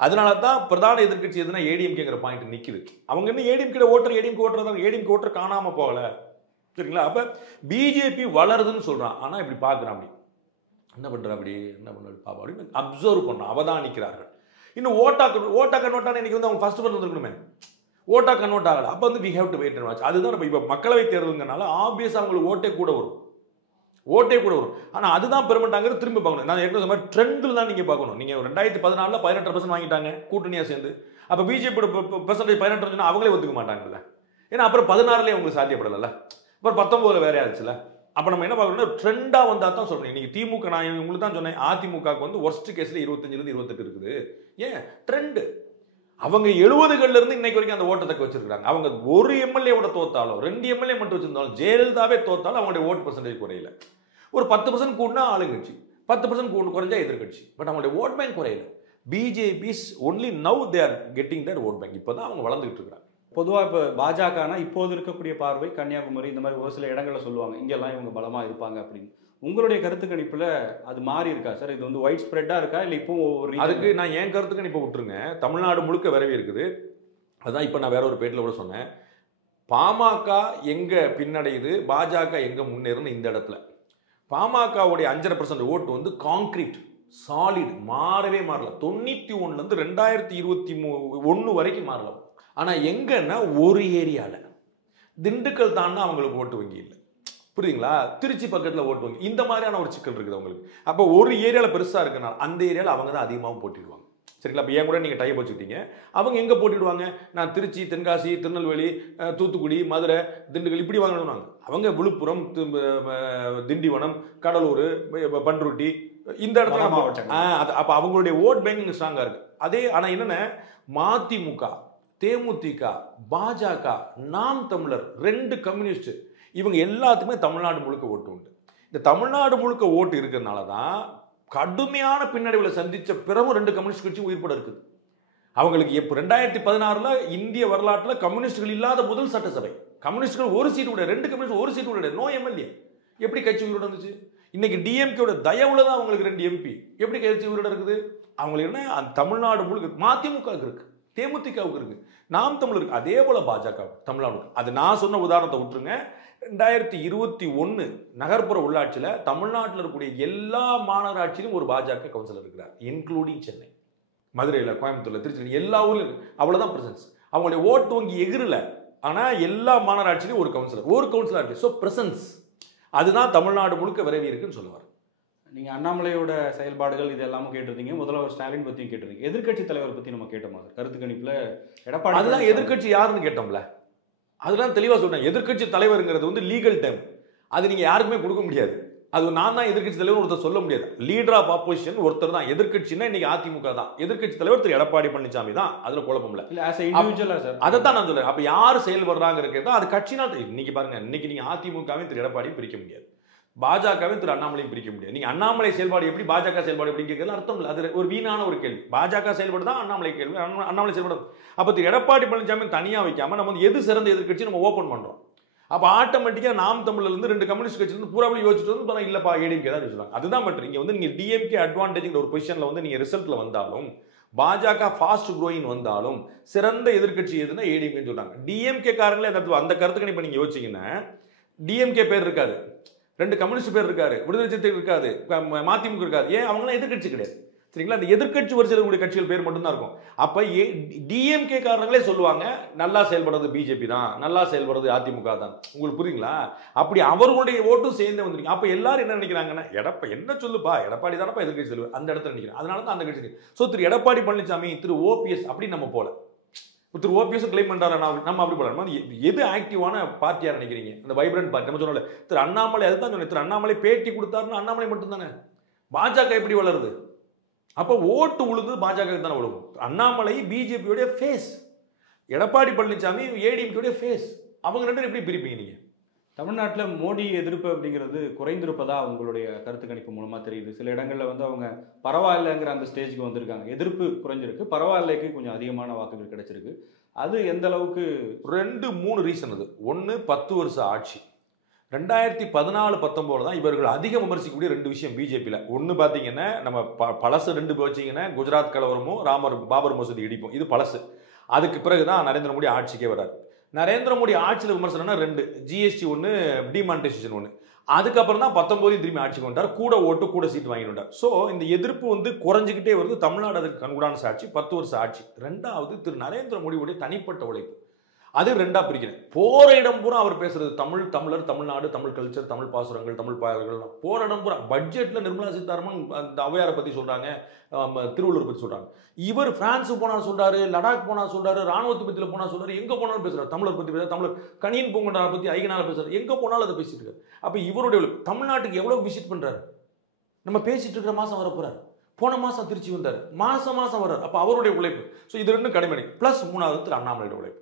அதனால தான் பிரதான எதிர்க்கட்சி எதுனா ஏடிஎம்கேங்கிற பாயிண்ட் நிற்குது அவங்க இன்னும் ADMK voter ADMK voter ADMK voter காணாம போகல. சரிங்களா? அப்போ பிஜேபி வளருதுன்னு சொல்கிறான் ஆனால் இப்படி பார்க்குறான் அப்படி. என்ன பண்ற அப்படி? என்ன பண்ணுற பாப்பா அப்படின்னு அப்சர்வ் பண்ணோம் அவதானிக்கிறார்கள். இன்னும் ஓட்டா ஓட்டா கன்வெர்ட் இன்னைக்கு வந்து அவங்க ஃபர்ஸ்ட் பண்ணி வந்துருக்கணுமே. ஓட்டா கன்வெர்ட் ஆகல. அப்போ வந்து we have to wait watch அதுதான் நம்ம இப்போ மக்களவை தேர்தலுங்கனால ஆப்வியஸ் அவங்களுக்கு ஓட்டே கூட வரும். ஓட்டே கூட வரும். ஆனால் அதுதான் பெருமட்டாங்கிறது திரும்பி பார்க்கணும். நான் ஏற்கனவே சொன்ன மாதிரி ட்ரெண்டில் தான் நீங்கள் பார்க்கணும். நீங்கள் ரெண்டாயிரத்தி பதினாலில் பதினெட்டு பர்சன்ட் வாங்கிட்டாங்க கூட்டணியாக சேர்ந்து. அப்போ பிஜேபியோட பெர்சன்டேஜ் பதினெட்டு அவங்களே ஒத்துக்க மாட்டாங்கல்ல. ஏன்னா அப்புறம் பதினாறுலேயே உங்களுக்கு சாத்தியப்படலைல்ல. அப்புறம் பத்தொம்போதில் வேற ஆச்சுல அப்போ நம்ம என்ன பார்க்கணும்னா ட்ரெண்டாக வந்தால் தான் சொல்கிறேன் நீங்கள் திமுக நான் உங்களுக்கு தான் சொன்னேன் அதிமுகவுக்கு வந்து ஒர்ஸ்ட் கேஸில் இருபத்தஞ்சிலேருந்து இருபத்தெட்டு இருக்குது. ஏன்? ட்ரெண்டு அவங்க எழுபதுகள்ல இருந்து இன்னைக்கு வரைக்கும் அந்த ஓட்டத்தை வச்சிருக்காங்க அவங்க ஒரு எம்எல்ஏவோட தோத்தாலும் ரெண்டு எம்எல்ஏ மட்டும் வச்சிருந்தாலும் ஜெயலலிதாவே தோத்தாலும் அவங்களுடைய ஓட் பர்சன்டேஜ் குறையல. ஒரு பத்து பர்சன்ட் கூடனா ஆளுங்கட்சி. பத்து பர்சன்ட் கூட குறைஞ்சா எதிர்கட்சி. பட் அவங்களுடைய ஓட் பேங்க் குறையல. BJP's only now they are getting their vote bank இப்போ தான் அவங்க வளர்ந்துகிட்டு இருக்காங்க. பொதுவாக இப்போ பாஜகனா இப்போது இருக்கக்கூடிய பார்வை கன்னியாகுமரி இந்த மாதிரி ஒரு சில இடங்களில் சொல்லுவாங்க இங்கெல்லாம் இவங்க பலமாக இருப்பாங்க அப்படின்னு. உங்களுடைய கருத்து கணிப்பில் அது மாறி இருக்கா? சார் இது வந்து ஒயிட் ஸ்ப்ரெட்டாக இருக்கா? இல்லை இப்போ ஒரு அதுக்கு நான் என் கருத்து இப்போ விட்டுருங்க. தமிழ்நாடு முழுக்க விரவி இருக்குது. அதுதான் இப்போ நான் வேற ஒரு பேட்டில் கூட சொன்னேன். பாமக எங்க பின்னடையுது? பாஜக எங்க முன்னேறுன்னு இந்த இடத்துல. பாமகவுடைய அஞ்சரை பர்சன்ட் ஓட்டு வந்து காங்கிரீட் சாலிட் மாறவே மாறல. தொண்ணூத்தி ஒன்றுலேருந்து இருந்து ரெண்டாயிரத்தி இருபத்தி மூ ஒன்று வரைக்கும் மாறல. ஆனா எங்கன்னா ஒரு ஏரியால. திண்டுக்கல் தாண்டா அவங்களுக்கு ஓட்டு வங்கி இல்லை. புரியுதுங்களா? திருச்சி பக்கத்துல ஓட்டு வங்கி. இந்த மாதிரியான ஒரு சிக்கல் இருக்குது அவங்களுக்கு. அப்போ ஒரு ஏரியால பெருசா இருக்கனால அந்த ஏரியால அவங்க தான் அதிகமாகவும் போட்டிடுவாங்க. சரிங்களா? இப்போ ஏன் கூட நீங்கள் டைப் வச்சுக்கிட்டீங்க. அவங்க எங்கே போட்டிடுவாங்க? நான் திருச்சி தென்காசி திருநெல்வேலி தூத்துக்குடி மதுரை திண்டுக்கல் இப்படி வாங்கணும்னாங்க. அவங்க விழுப்புரம் திண்டிவனம் கடலூர் பண்ருட்டி இந்த இடத்துல அது அப்போ அவங்களுடைய ஓட் பேங்கிங் ஸ்ட்ராங்காக இருக்கு. அதே ஆனால் என்னென்ன? மதிமுக தேமுதிக பாஜக நாம் தமிழர் ரெண்டு கம்யூனிஸ்ட் இவங்க எல்லாத்துக்குமே தமிழ்நாடு முழுக்க ஓட்டு உண்டு. இந்த தமிழ்நாடு முழுக்க ஓட்டு இருக்கிறதுனால தான் கடுமையான பின்னடைவில் சந்தித்த பிறகும் ரெண்டு கம்யூனிஸ்ட் கட்சி உயிர்ப்பட இருக்குது. அவங்களுக்கு இப்போ ரெண்டாயிரத்தி பதினாறில் இந்திய வரலாற்றில் கம்யூனிஸ்டுகள் இல்லாத முதல் சட்டசபை. கம்யூனிஸ்டுகள் ஒரு சீட் கூட ரெண்டு கம்யூனிஸ்ட் ஒரு சீட் கூட நோ எம்எல்ஏ. எப்படி கட்சி உயிரோட இருந்துச்சு? இன்னைக்கு டிஎம்கேட தயவுல தான் அவங்களுக்கு ரெண்டு எம்பி எப்படி கட்சி உயிரோட இருக்குது? அவங்களுக்கு என்ன அந்த தமிழ்நாடு முழுக்க மதிமுகவுக்கு இருக்கு. தேமுதிகவுக்கு இருக்கு. நாம் தமிழருக்கு அதே போல பாஜக தமிழ்நாடு அது நான் சொன்ன உதாரணத்தை விட்டுருங்க. ரெண்டாயிரத்தி இருபத்தி ஒன்று நகர்ப்புற உள்ளாட்சியில் தமிழ்நாட்டில் இருக்கக்கூடிய எல்லா மாநகராட்சியிலும் ஒரு பாஜக கவுன்சிலர் இருக்கிறார் இன்க்ளூடிங் சென்னை. மதுரையில் கோயம்புத்தூர்ல திருச்சி எல்லா ஊர்லையும் இருக்கு. அவ்வளவுதான் பிரசன்ஸ் அவங்களுடைய ஓட்டு வங்கி எகிரல ஆனா எல்லா மாநகராட்சியிலும் ஒரு கவுன்சிலர். ஒரு கவுன்சிலர் இருக்கு. ஸோ பிரசன்ஸ் அதுதான் தமிழ்நாடு முழுக்க விரைவி இருக்குன்னு சொல்லுவார். நீங்க அண்ணாமலையோட செயல்பாடுகள் இது எல்லாமும் கேட்டிருந்தீங்க. முதல்வர் ஸ்டாலின் பத்தியும் கேட்டிருந்தீங்க. எதிர்க்கட்சி தலைவர் பத்தி நம்ம கேட்டோமா சார்? கருத்து கணிப்புல எடப்பாடி அதுதான் எதிர்க்கட்சி யாருன்னு கேட்டோம்ல? அதெல்லாம் தெளிவா சொல்றேன். எதிர்க்கட்சி தலைவருங்கிறது வந்து லீகல் டைம் அது நீங்க யாருக்குமே கொடுக்க முடியாது. அது நான் தான் எதிர்க்கட்சி தலைவர் ஒருத்தர் சொல்ல முடியாது. லீடர் ஆஃப் ஆப்போசிஷன் ஒருத்தர் தான். எதிர்க்கட்சின்னா இன்னைக்கு அதிமுக தான். எதிர்க்கட்சி தலைவர் திரு எடப்பாடி பழனிசாமி தான். அதுல குழப்பம் இல்ல. அதை தான் நான் சொல்றேன். அப்ப யார் செயல்படுறாங்க இருக்கிறது அது கட்சினால். இன்னைக்கு பாருங்க இன்னைக்கு நீங்க அதிமுகவையும் திரு எடப்பாடியும் பிரிக்க முடியாது. பாஜகவையும் திரு அண்ணாமலையும் பிரிக்க முடியாது. நீங்க அண்ணாமலை செயல்பாடு எப்படி பாஜக செயல்பாடு எப்படின்னு கேட்கறது அர்த்தம் இல்லை. அது ஒரு வீணான ஒரு கேள்வி. பாஜக செயல்பாடு தான் அண்ணாமலை கேள்வி. அண்ணாமலை செயல்பாடு. அப்போ திரு எடப்பாடி பழனிசாமி தனியா வைக்காம நம்ம வந்து எது சிறந்த எதிர்கட்சி நம்ம ஓபன் பண்றோம். அப்போ ஆட்டோமேட்டிக்காக நாம் தமிழ்ல இருந்து ரெண்டு கம்யூனிஸ்ட் கட்சி இருந்து பூராவளி யோசிச்சுட்டு வந்து பாருங்க, இல்லப்பா ஏடிஎம்கே தான் சொல்றாங்க அதுதான் மட்டும் இங்கே வந்து நீங்க டிஎம்கே அட்வான்டேஜ் ஒரு பொசிஷன்ல வந்து நீங்க ரிசல்ட்ல வந்தாலும் பாஜக ஃபாஸ்ட் க்ரோயிங் வந்தாலும் சிறந்த எதிர்க்கட்சி எதுனா ஏடிஎம்கேன்னு சொல்றாங்க. டிஎம்கே காரங்களே அந்த அந்த கருத்து இப்போ நீங்க யோசிச்சிங்கன்னா டிஎம்கே பேர் இருக்காது. ரெண்டு கம்யூனிஸ்ட் பேர் இருக்காரு விடுதலை சிறுத்தைகள் இருக்காது மதிமுக இருக்காது ஏன் அவங்களாம் எதிர்க்கட்சி கிடையாது சரிங்களா அந்த எதிர்க்கட்சி வரிசையில் கட்சிகள் பேர் மட்டும்தான் இருக்கும் அப்போ ஏ டிஎம்கே காரங்களே சொல்லுவாங்க நல்லா செயல்படுறது பிஜேபி தான் நல்லா செயல்படுறது அதிமுக தான் உங்களுக்கு புரியுங்களா அப்படி அவர்களுடைய ஓட்டும் சேர்ந்து வந்துருங்க அப்போ எல்லாரும் என்ன நினைக்கிறாங்கன்னா எடப்பா என்ன சொல்லுப்பா எடப்பாடி தானப்பா எதிர்க்கட்சி தலைவர் அந்த இடத்துல நினைக்கிறேன் அதனால தான் அந்த கட்சி ஸோ திரு எடப்பாடி பழனிசாமி திரு ஓபிஎஸ் அப்படி நம்ம போல ஒருத்தர் ஓபிஎஸ் கிளைம் பண்ணுறாரு நம்ம அப்படி போல. எது ஆக்டிவான பார்ட்டியாக நினைக்கிறீங்க? அந்த வைப்ரண்ட் பார்ட்டி நம்ம சொன்னோம்ல திரு அண்ணாமலை அதுதான் சொன்னேன். திரு அண்ணாமலை பேட்டி கொடுத்தாருன்னு அண்ணாமலை மட்டும்தானே? பாஜக எப்படி வளருது? அப்போ ஓட்டு உழுது பாஜக தானே விழுகும். அண்ணாமலை பிஜேபியோடைய ஃபேஸ் எடப்பாடி பழனிசாமி ஏடிஎம்கேடைய ஃபேஸ் அவங்க ரெண்டு எப்படி பிரிப்பீங்க நீங்கள் தமிழ்நாட்டில் மோடி எதிர்ப்பு அப்படிங்கிறது குறைந்திருப்பதா உங்களுடைய கருத்து கணிப்பு மூலமாக தெரியுது? சில இடங்களில் வந்து அவங்க பரவாயில்லைங்கிற அந்த ஸ்டேஜ்க்கு வந்திருக்காங்க. எதிர்ப்பு குறைஞ்சிருக்கு. பரவாயில்லைக்கு கொஞ்சம் அதிகமான வாக்குகள் கிடைச்சிருக்கு. அது எந்த அளவுக்கு ரெண்டு மூணு ரீசன் அது. ஒன்று பத்து வருஷம் ஆட்சி. ரெண்டாயிரத்தி பதினாலு பத்தொம்போது தான் இவர்கள் அதிகம் விமர்சிக்கக்கூடிய ரெண்டு விஷயம் பிஜேபியில் ஒன்று பார்த்தீங்கன்னா நம்ம ப பழசு ரெண்டு வச்சிங்கன்னா குஜராத் கலவரமும் ராமர் பாபர் மசூதி இடிப்போம். இது பழசு. அதுக்கு பிறகு தான் நரேந்திர மோடி ஆட்சிக்கே வராது நரேந்திர மோடி ஆட்சியில் விமர்சனம்னா ரெண்டு. ஜிஎஸ்டி ஒன்று டிமானிட்டைசேஷன் ஒன்று அதுக்கப்புறம் தான் பத்தொம்போதையும் திரும்பி ஆட்சிக்கு வந்தார் கூட ஓட்டு கூட சீட் வாங்கிட்டு வந்தார் ஸோ இந்த எதிர்ப்பு வந்து குறைஞ்சிக்கிட்டே வருது. தமிழ்நாடு அதுக்கு கண்கூடான சாட்சி பத்து வருஷம் ஆட்சி. ரெண்டாவது திரு நரேந்திர மோடியுடைய தனிப்பட்ட உழைப்பு. அது ரெண்டா பிரிக்கிறேன். போற இடம் பூரா அவர் பேசுறது தமிழ் தமிழர் தமிழ்நாடு தமிழ் கல்ச்சர் தமிழ் பாசுரங்கள் தமிழ் பாடல்கள் போற இடம் பூரா பட்ஜெட்ல நிர்மலா சீதாராமன் அந்த ஔவையாரை பத்தி சொல்றாங்க ஆம், திருவள்ளுவர் பத்தி சொல்றாங்க. இவர் பிரான்ஸ் போனா சொல்றாரு லடாக் போனா சொல்றாரு ராணுவத்து பத்தியில போனா சொல்றாரு எங்க போனாலும் பேசுறாரு. தமிழர் பத்தி பேசுறாரு தமிழர் கனியன் பூங்கொண்டாரை பத்தி ஐகனால பேசுறாரு. எங்க போனாலும் அதை பேசிட்டு இருக்காரு. அப்ப இவருடைய உழைப்பு. தமிழ்நாட்டுக்கு எவ்வளவு விசிட் பண்றாரு? நம்ம பேசிட்டு இருக்கிற மாசம் வர போறாரு போன மாசம் திருச்சி வந்தார். மாசம் மாசம் வர்றாரு. அப்ப அவருடைய உழைப்பு. ஸோ இது ரெண்டும் கடமை பிளஸ் மூணாவது திரு அண்ணாமலையோட உழைப்பு.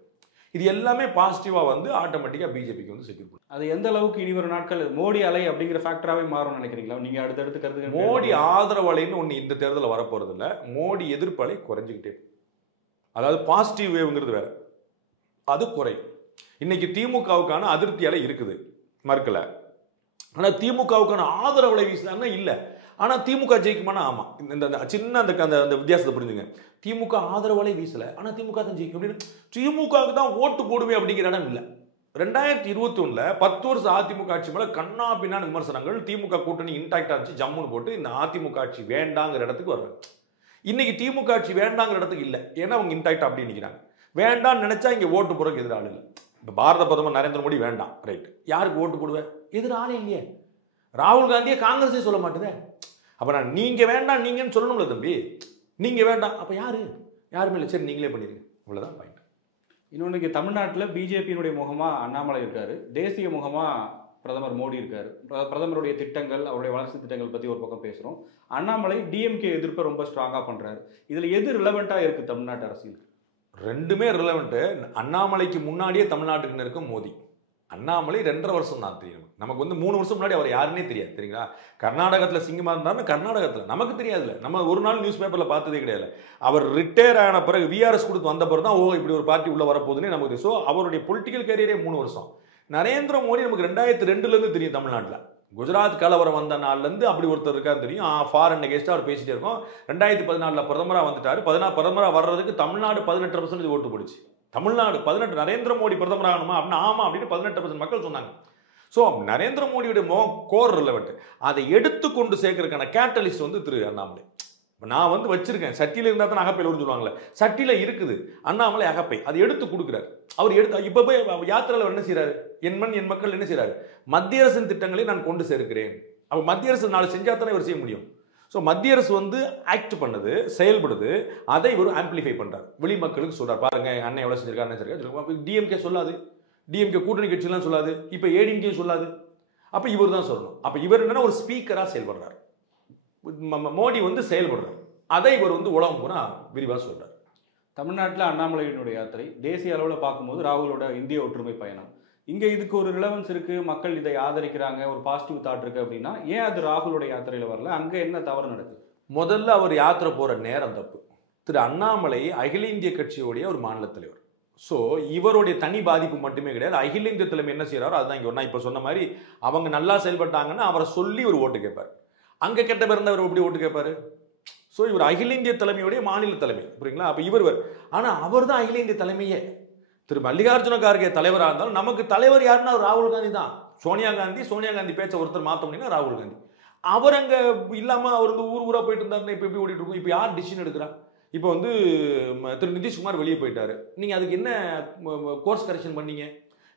இது எல்லாமே பாசிட்டிவா வந்து ஆட்டோமேட்டிக்கா பிஜேபிக்கு வந்து செக்யூர் பண்ணும் அது எந்த அளவுக்கு இனி வரும் நாட்கள் மோடி அலை அப்படிங்கிற ஃபேக்டராகவே மாறும்னு நினைக்கிறீங்களா? நீங்க அடுத்தடுத்து கருத்து மோடி ஆதரவு அலைன்னு ஒன்று இந்த தேர்தலில் வரப்போறது இல்ல மோடி எதிர்ப்பு அலை குறைஞ்சிக்கிட்டே. அதாவது பாசிட்டிவ் வேவ்ங்கிறது வேற. அது குறையும். இன்னைக்கு திமுகவுக்கான அதிருப்தி அலை இருக்குது. மறுக்கல. ஆனா திமுகவுக்கான ஆதரவு அலை வீசுனாங்கன்னா இல்ல. ஆனால் திமுக ஜெயிக்குமானா? ஆமாம் இந்த அந்த சின்ன அந்த அந்த அந்த வித்தியாசத்தை புரிஞ்சுங்க. திமுக ஆதரவாலே வீசலை. ஆனால் திமுக தான் ஜெயிக்கும். அப்படின்னு திமுகவுக்கு தான் ஓட்டு போடுவேன் அப்படிங்கிற இடம் இல்லை. ரெண்டாயிரத்தி இருபத்தி ஒன்றில் பத்து வருஷம் அதிமுக ஆட்சி மேலே கண்ணா பின்னான விமர்சனங்கள் திமுக கூட்டணி இன்டாக்டாக இருந்துச்சு. ஜம்முன்னு போட்டு இந்த அதிமுக ஆட்சி வேண்டாங்கிற இடத்துக்கு வர்றாங்க. இன்னைக்கு திமுக ஆட்சி வேண்டாங்கிற இடத்துக்கு இல்லை. ஏன்னா அவங்க இன்டாக்ட் அப்படி நிக்கிறாங்க. வேண்டாம்னு நினைச்சா இங்கே ஓட்டு போகிறதுக்கு எதிர இல்லை. இப்போ பாரத பிரதமர் நரேந்திர மோடி வேண்டாம். ரைட் யாருக்கு ஓட்டு போடுவேன் எதிராளே இல்லையே. ராகுல் காந்தியை காங்கிரஸே சொல்ல மாட்டேதே. அப்ப நான் நீங்க வேண்டாம் நீங்கன்னு சொல்லணும்ல தம்பி. நீங்க வேண்டாம். அப்ப யாரு? யாருமே இல்லை. சரி நீங்களே பண்ணிருங்க. இவ்வளவுதான் பாயிண்ட் இன்னொன்று இங்கே தமிழ்நாட்டில் பிஜேபியினுடைய முகமா அண்ணாமலை இருக்காரு. தேசிய முகமா பிரதமர் மோடி இருக்காரு. பிர- பிரதமருடைய திட்டங்கள் அவருடைய வளர்ச்சி திட்டங்கள் பத்தி ஒரு பக்கம் பேசுறோம். அண்ணாமலை டிஎம்கே எதிர்ப்பை ரொம்ப ஸ்ட்ராங்கா பண்றாரு. இதுல எது ரிலவெண்டா இருக்கு தமிழ்நாட்டு அரசியல் ரெண்டுமே ரிலவெண்ட் அண்ணாமலைக்கு முன்னாடியே தமிழ்நாட்டுக்கு இருக்கும் மோடி. அண்ணாமலை ரெண்டரை வருஷம் தான் தெரியும். நமக்கு வந்து மூணு வருஷம் முன்னாடி அவர் யாருன்னே தெரியாது சரிங்களா கர்நாடகத்தில் சிங்கமாக இருந்தாருன்னு கர்நாடகத்தில். நமக்கு தெரியாதுல்ல. நம்ம ஒரு நாள் நியூஸ் பேப்பரில் பார்த்ததே கிடையாது. அவர் ரிட்டையர் ஆன பிறகு விஆர்எஸ் கொடுத்து வந்த பிறகு தான் ஓ இப்படி ஒரு பார்ட்டி உள்ளே வரப்போகுதுன்னு நமக்கு தெரியும். ஸோ அவருடைய பொலிட்டிக்கல் கேரியரே மூணு வருஷம். நரேந்திர மோடி நமக்கு ரெண்டாயிரத்தி ரெண்டுலேருந்து தெரியும் தமிழ்நாட்டில். குஜராத் கலவரம் வந்த நாள்லேருந்து அப்படி ஒருத்தர் இருக்காரு தெரியும். ஃபாரின் கெஸ்ட்டாக அவர் பேசிட்டே இருக்கோம். ரெண்டாயிரத்தி பதினாலில் பிரதமராக வந்துட்டார். பதினாறு பிரதமராக வர்றதுக்கு தமிழ்நாடு பதினெட்டு பர்சன்டேஜ் ஓட்டு போடுச்சு. தமிழ்நாடு பதினெட்டு நரேந்திர மோடி பிரதமர் ஆகணுமா அப்படின்னா ஆமா அப்படின்னு பதினெட்டு பர்சன்ட் மக்கள் சொன்னாங்க. ஸோ நரேந்திர மோடியுடைய மோ கோர் ரிலவெண்ட் அதை எடுத்து கொண்டு சேர்க்கறதுக்கான கேட்டலிஸ்ட் வந்து திரு அண்ணாமலை. நான் வந்து வச்சிருக்கேன். சட்டியில் இருந்தால் தான் அகப்பையில் வரும்னு சொல்லுவாங்கல்ல இருக்குது. அண்ணாமலை அகப்பை. அதை எடுத்து கொடுக்குறாரு. அவர் எடுத்து இப்போ போய் யாத்திரையில் என்ன செய்கிறாரு என் மண் என் மக்கள் என்ன செய்கிறாரு மத்திய அரசின் திட்டங்களை நான் கொண்டு சேர்க்கிறேன். அப்போ மத்திய அரசு நாலு செஞ்சா தானே இவர் செய்ய முடியும்? ஸோ மத்திய அரசு வந்து ஆக்ட் பண்ணுது செயல்படுது. அதை இவர் ஆம்பிளிஃபை பண்ணுறார் வெளி மக்களுக்கு சொல்கிறார் பாருங்க அண்ணன் எவ்வளோ செஞ்சிருக்காரு அண்ணன் செஞ்சிருக்காரு. டிஎம்கே சொல்லாது. டிஎம்கே கூட்டணி கட்சிலாம் சொல்லாது. இப்போ ஏடிஎம்கே சொல்லாது. அப்போ இவர் தான் சொல்லணும். அப்போ இவர் என்னன்னா ஒரு ஸ்பீக்கராக செயல்படுறாரு. மோடி வந்து செயல்படுறார். அதை இவர் வந்து உலகம் பூரா விரிவாக சொல்கிறார் தமிழ்நாட்டில் அண்ணாமலையினுடைய யாத்திரை தேசிய அளவில் பார்க்கும்போது ராகுலோட இந்திய ஒற்றுமை பயணம். இங்கே இதுக்கு ஒரு ரிலவன்ஸ் இருக்குது மக்கள் இதை ஆதரிக்கிறாங்க. ஒரு பாசிட்டிவ் தாட் இருக்குது அப்படின்னா ஏன் அது ராகுலோட யாத்திரையில் வரல? அங்கே என்ன தவறு நடக்குது? முதல்ல அவர் யாத்திரை போகிற நேரம் தப்பு. திரு அண்ணாமலை அகில இந்திய கட்சியுடைய ஒரு மாநில தலைவர். ஸோ இவருடைய தனி பாதிப்பு மட்டுமே கிடையாது. அகில இந்திய தலைமை என்ன செய்கிறாரோ அதுதான் இங்கே நான் இப்போ சொன்ன மாதிரி அவங்க நல்லா செயல்பட்டாங்கன்னா அவரை சொல்லி ஒரு ஓட்டு கேட்பார். அங்கே கெட்ட பேர் இருந்தா எப்படி ஓட்டு கேட்பாரு? ஸோ இவர் அகில இந்திய தலைமையுடைய மாநில தலைமை புரியுங்களா? அப்போ இவர் ஆனால் அவர் தான் அகில இந்திய தலைமையே. திரு மல்லிகார்ஜுன கார்கே தலைவராக இருந்தாலும் நமக்கு தலைவர் யாருன்னா ராகுல் காந்தி தான். சோனியா காந்தி சோனியா காந்தி பேச்ச ஒருத்தர் மாற்ற முடியும்னா ராகுல் காந்தி. அவர் அங்கே இல்லாமல் அவர் வந்து ஊர் ஊராக போயிட்டு இருந்தாருன்னா இப்போ எப்படி ஓடிட்டு இருக்கும்? இப்போ யார் டிசிஷன் எடுக்கிறா? இப்போ வந்து ம, திரு நிதிஷ்குமார் வெளியே போயிட்டாரு. நீங்கள் அதுக்கு என்ன கோர்ஸ் கரெக்ஷன் பண்ணீங்க?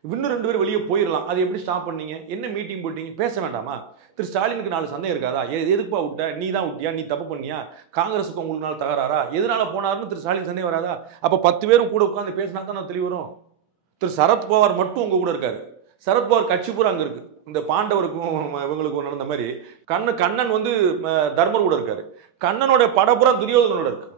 இன்னும் ரெண்டு பேர் வெளியே போயிடலாம் அது எப்படி ஸ்டாப் பண்ணீங்க? என்ன மீட்டிங் போட்டீங்க? பேச வேண்டாமா? திரு ஸ்டாலினுக்கு நாலு சந்தேகம் இருக்காதா? எதுக்குப்பா விட்ட? நீ தான் விட்டியா? நீ தப்பு பண்ணியா? காங்கிரஸுக்கு உங்களுக்கு நாள் தகராறா? எதனால போனாருன்னு திரு ஸ்டாலின் சந்தேகம் வராதா? அப்போ பத்து பேரும் கூட உட்காந்து பேசினா தான் நான் தெளிவு வரும்? திரு சரத்பவார் மட்டும் உங்க கூட இருக்காரு. சரத்பவார் கட்சி பூரா அங்கே இருக்கு. இந்த பாண்டவருக்கும் இவங்களுக்கும் நடந்த மாதிரி கண்ணு கண்ணன் வந்து தர்மர் கூட இருக்காரு. கண்ணனோட படபுறம் துரியோதனோட இருக்கு.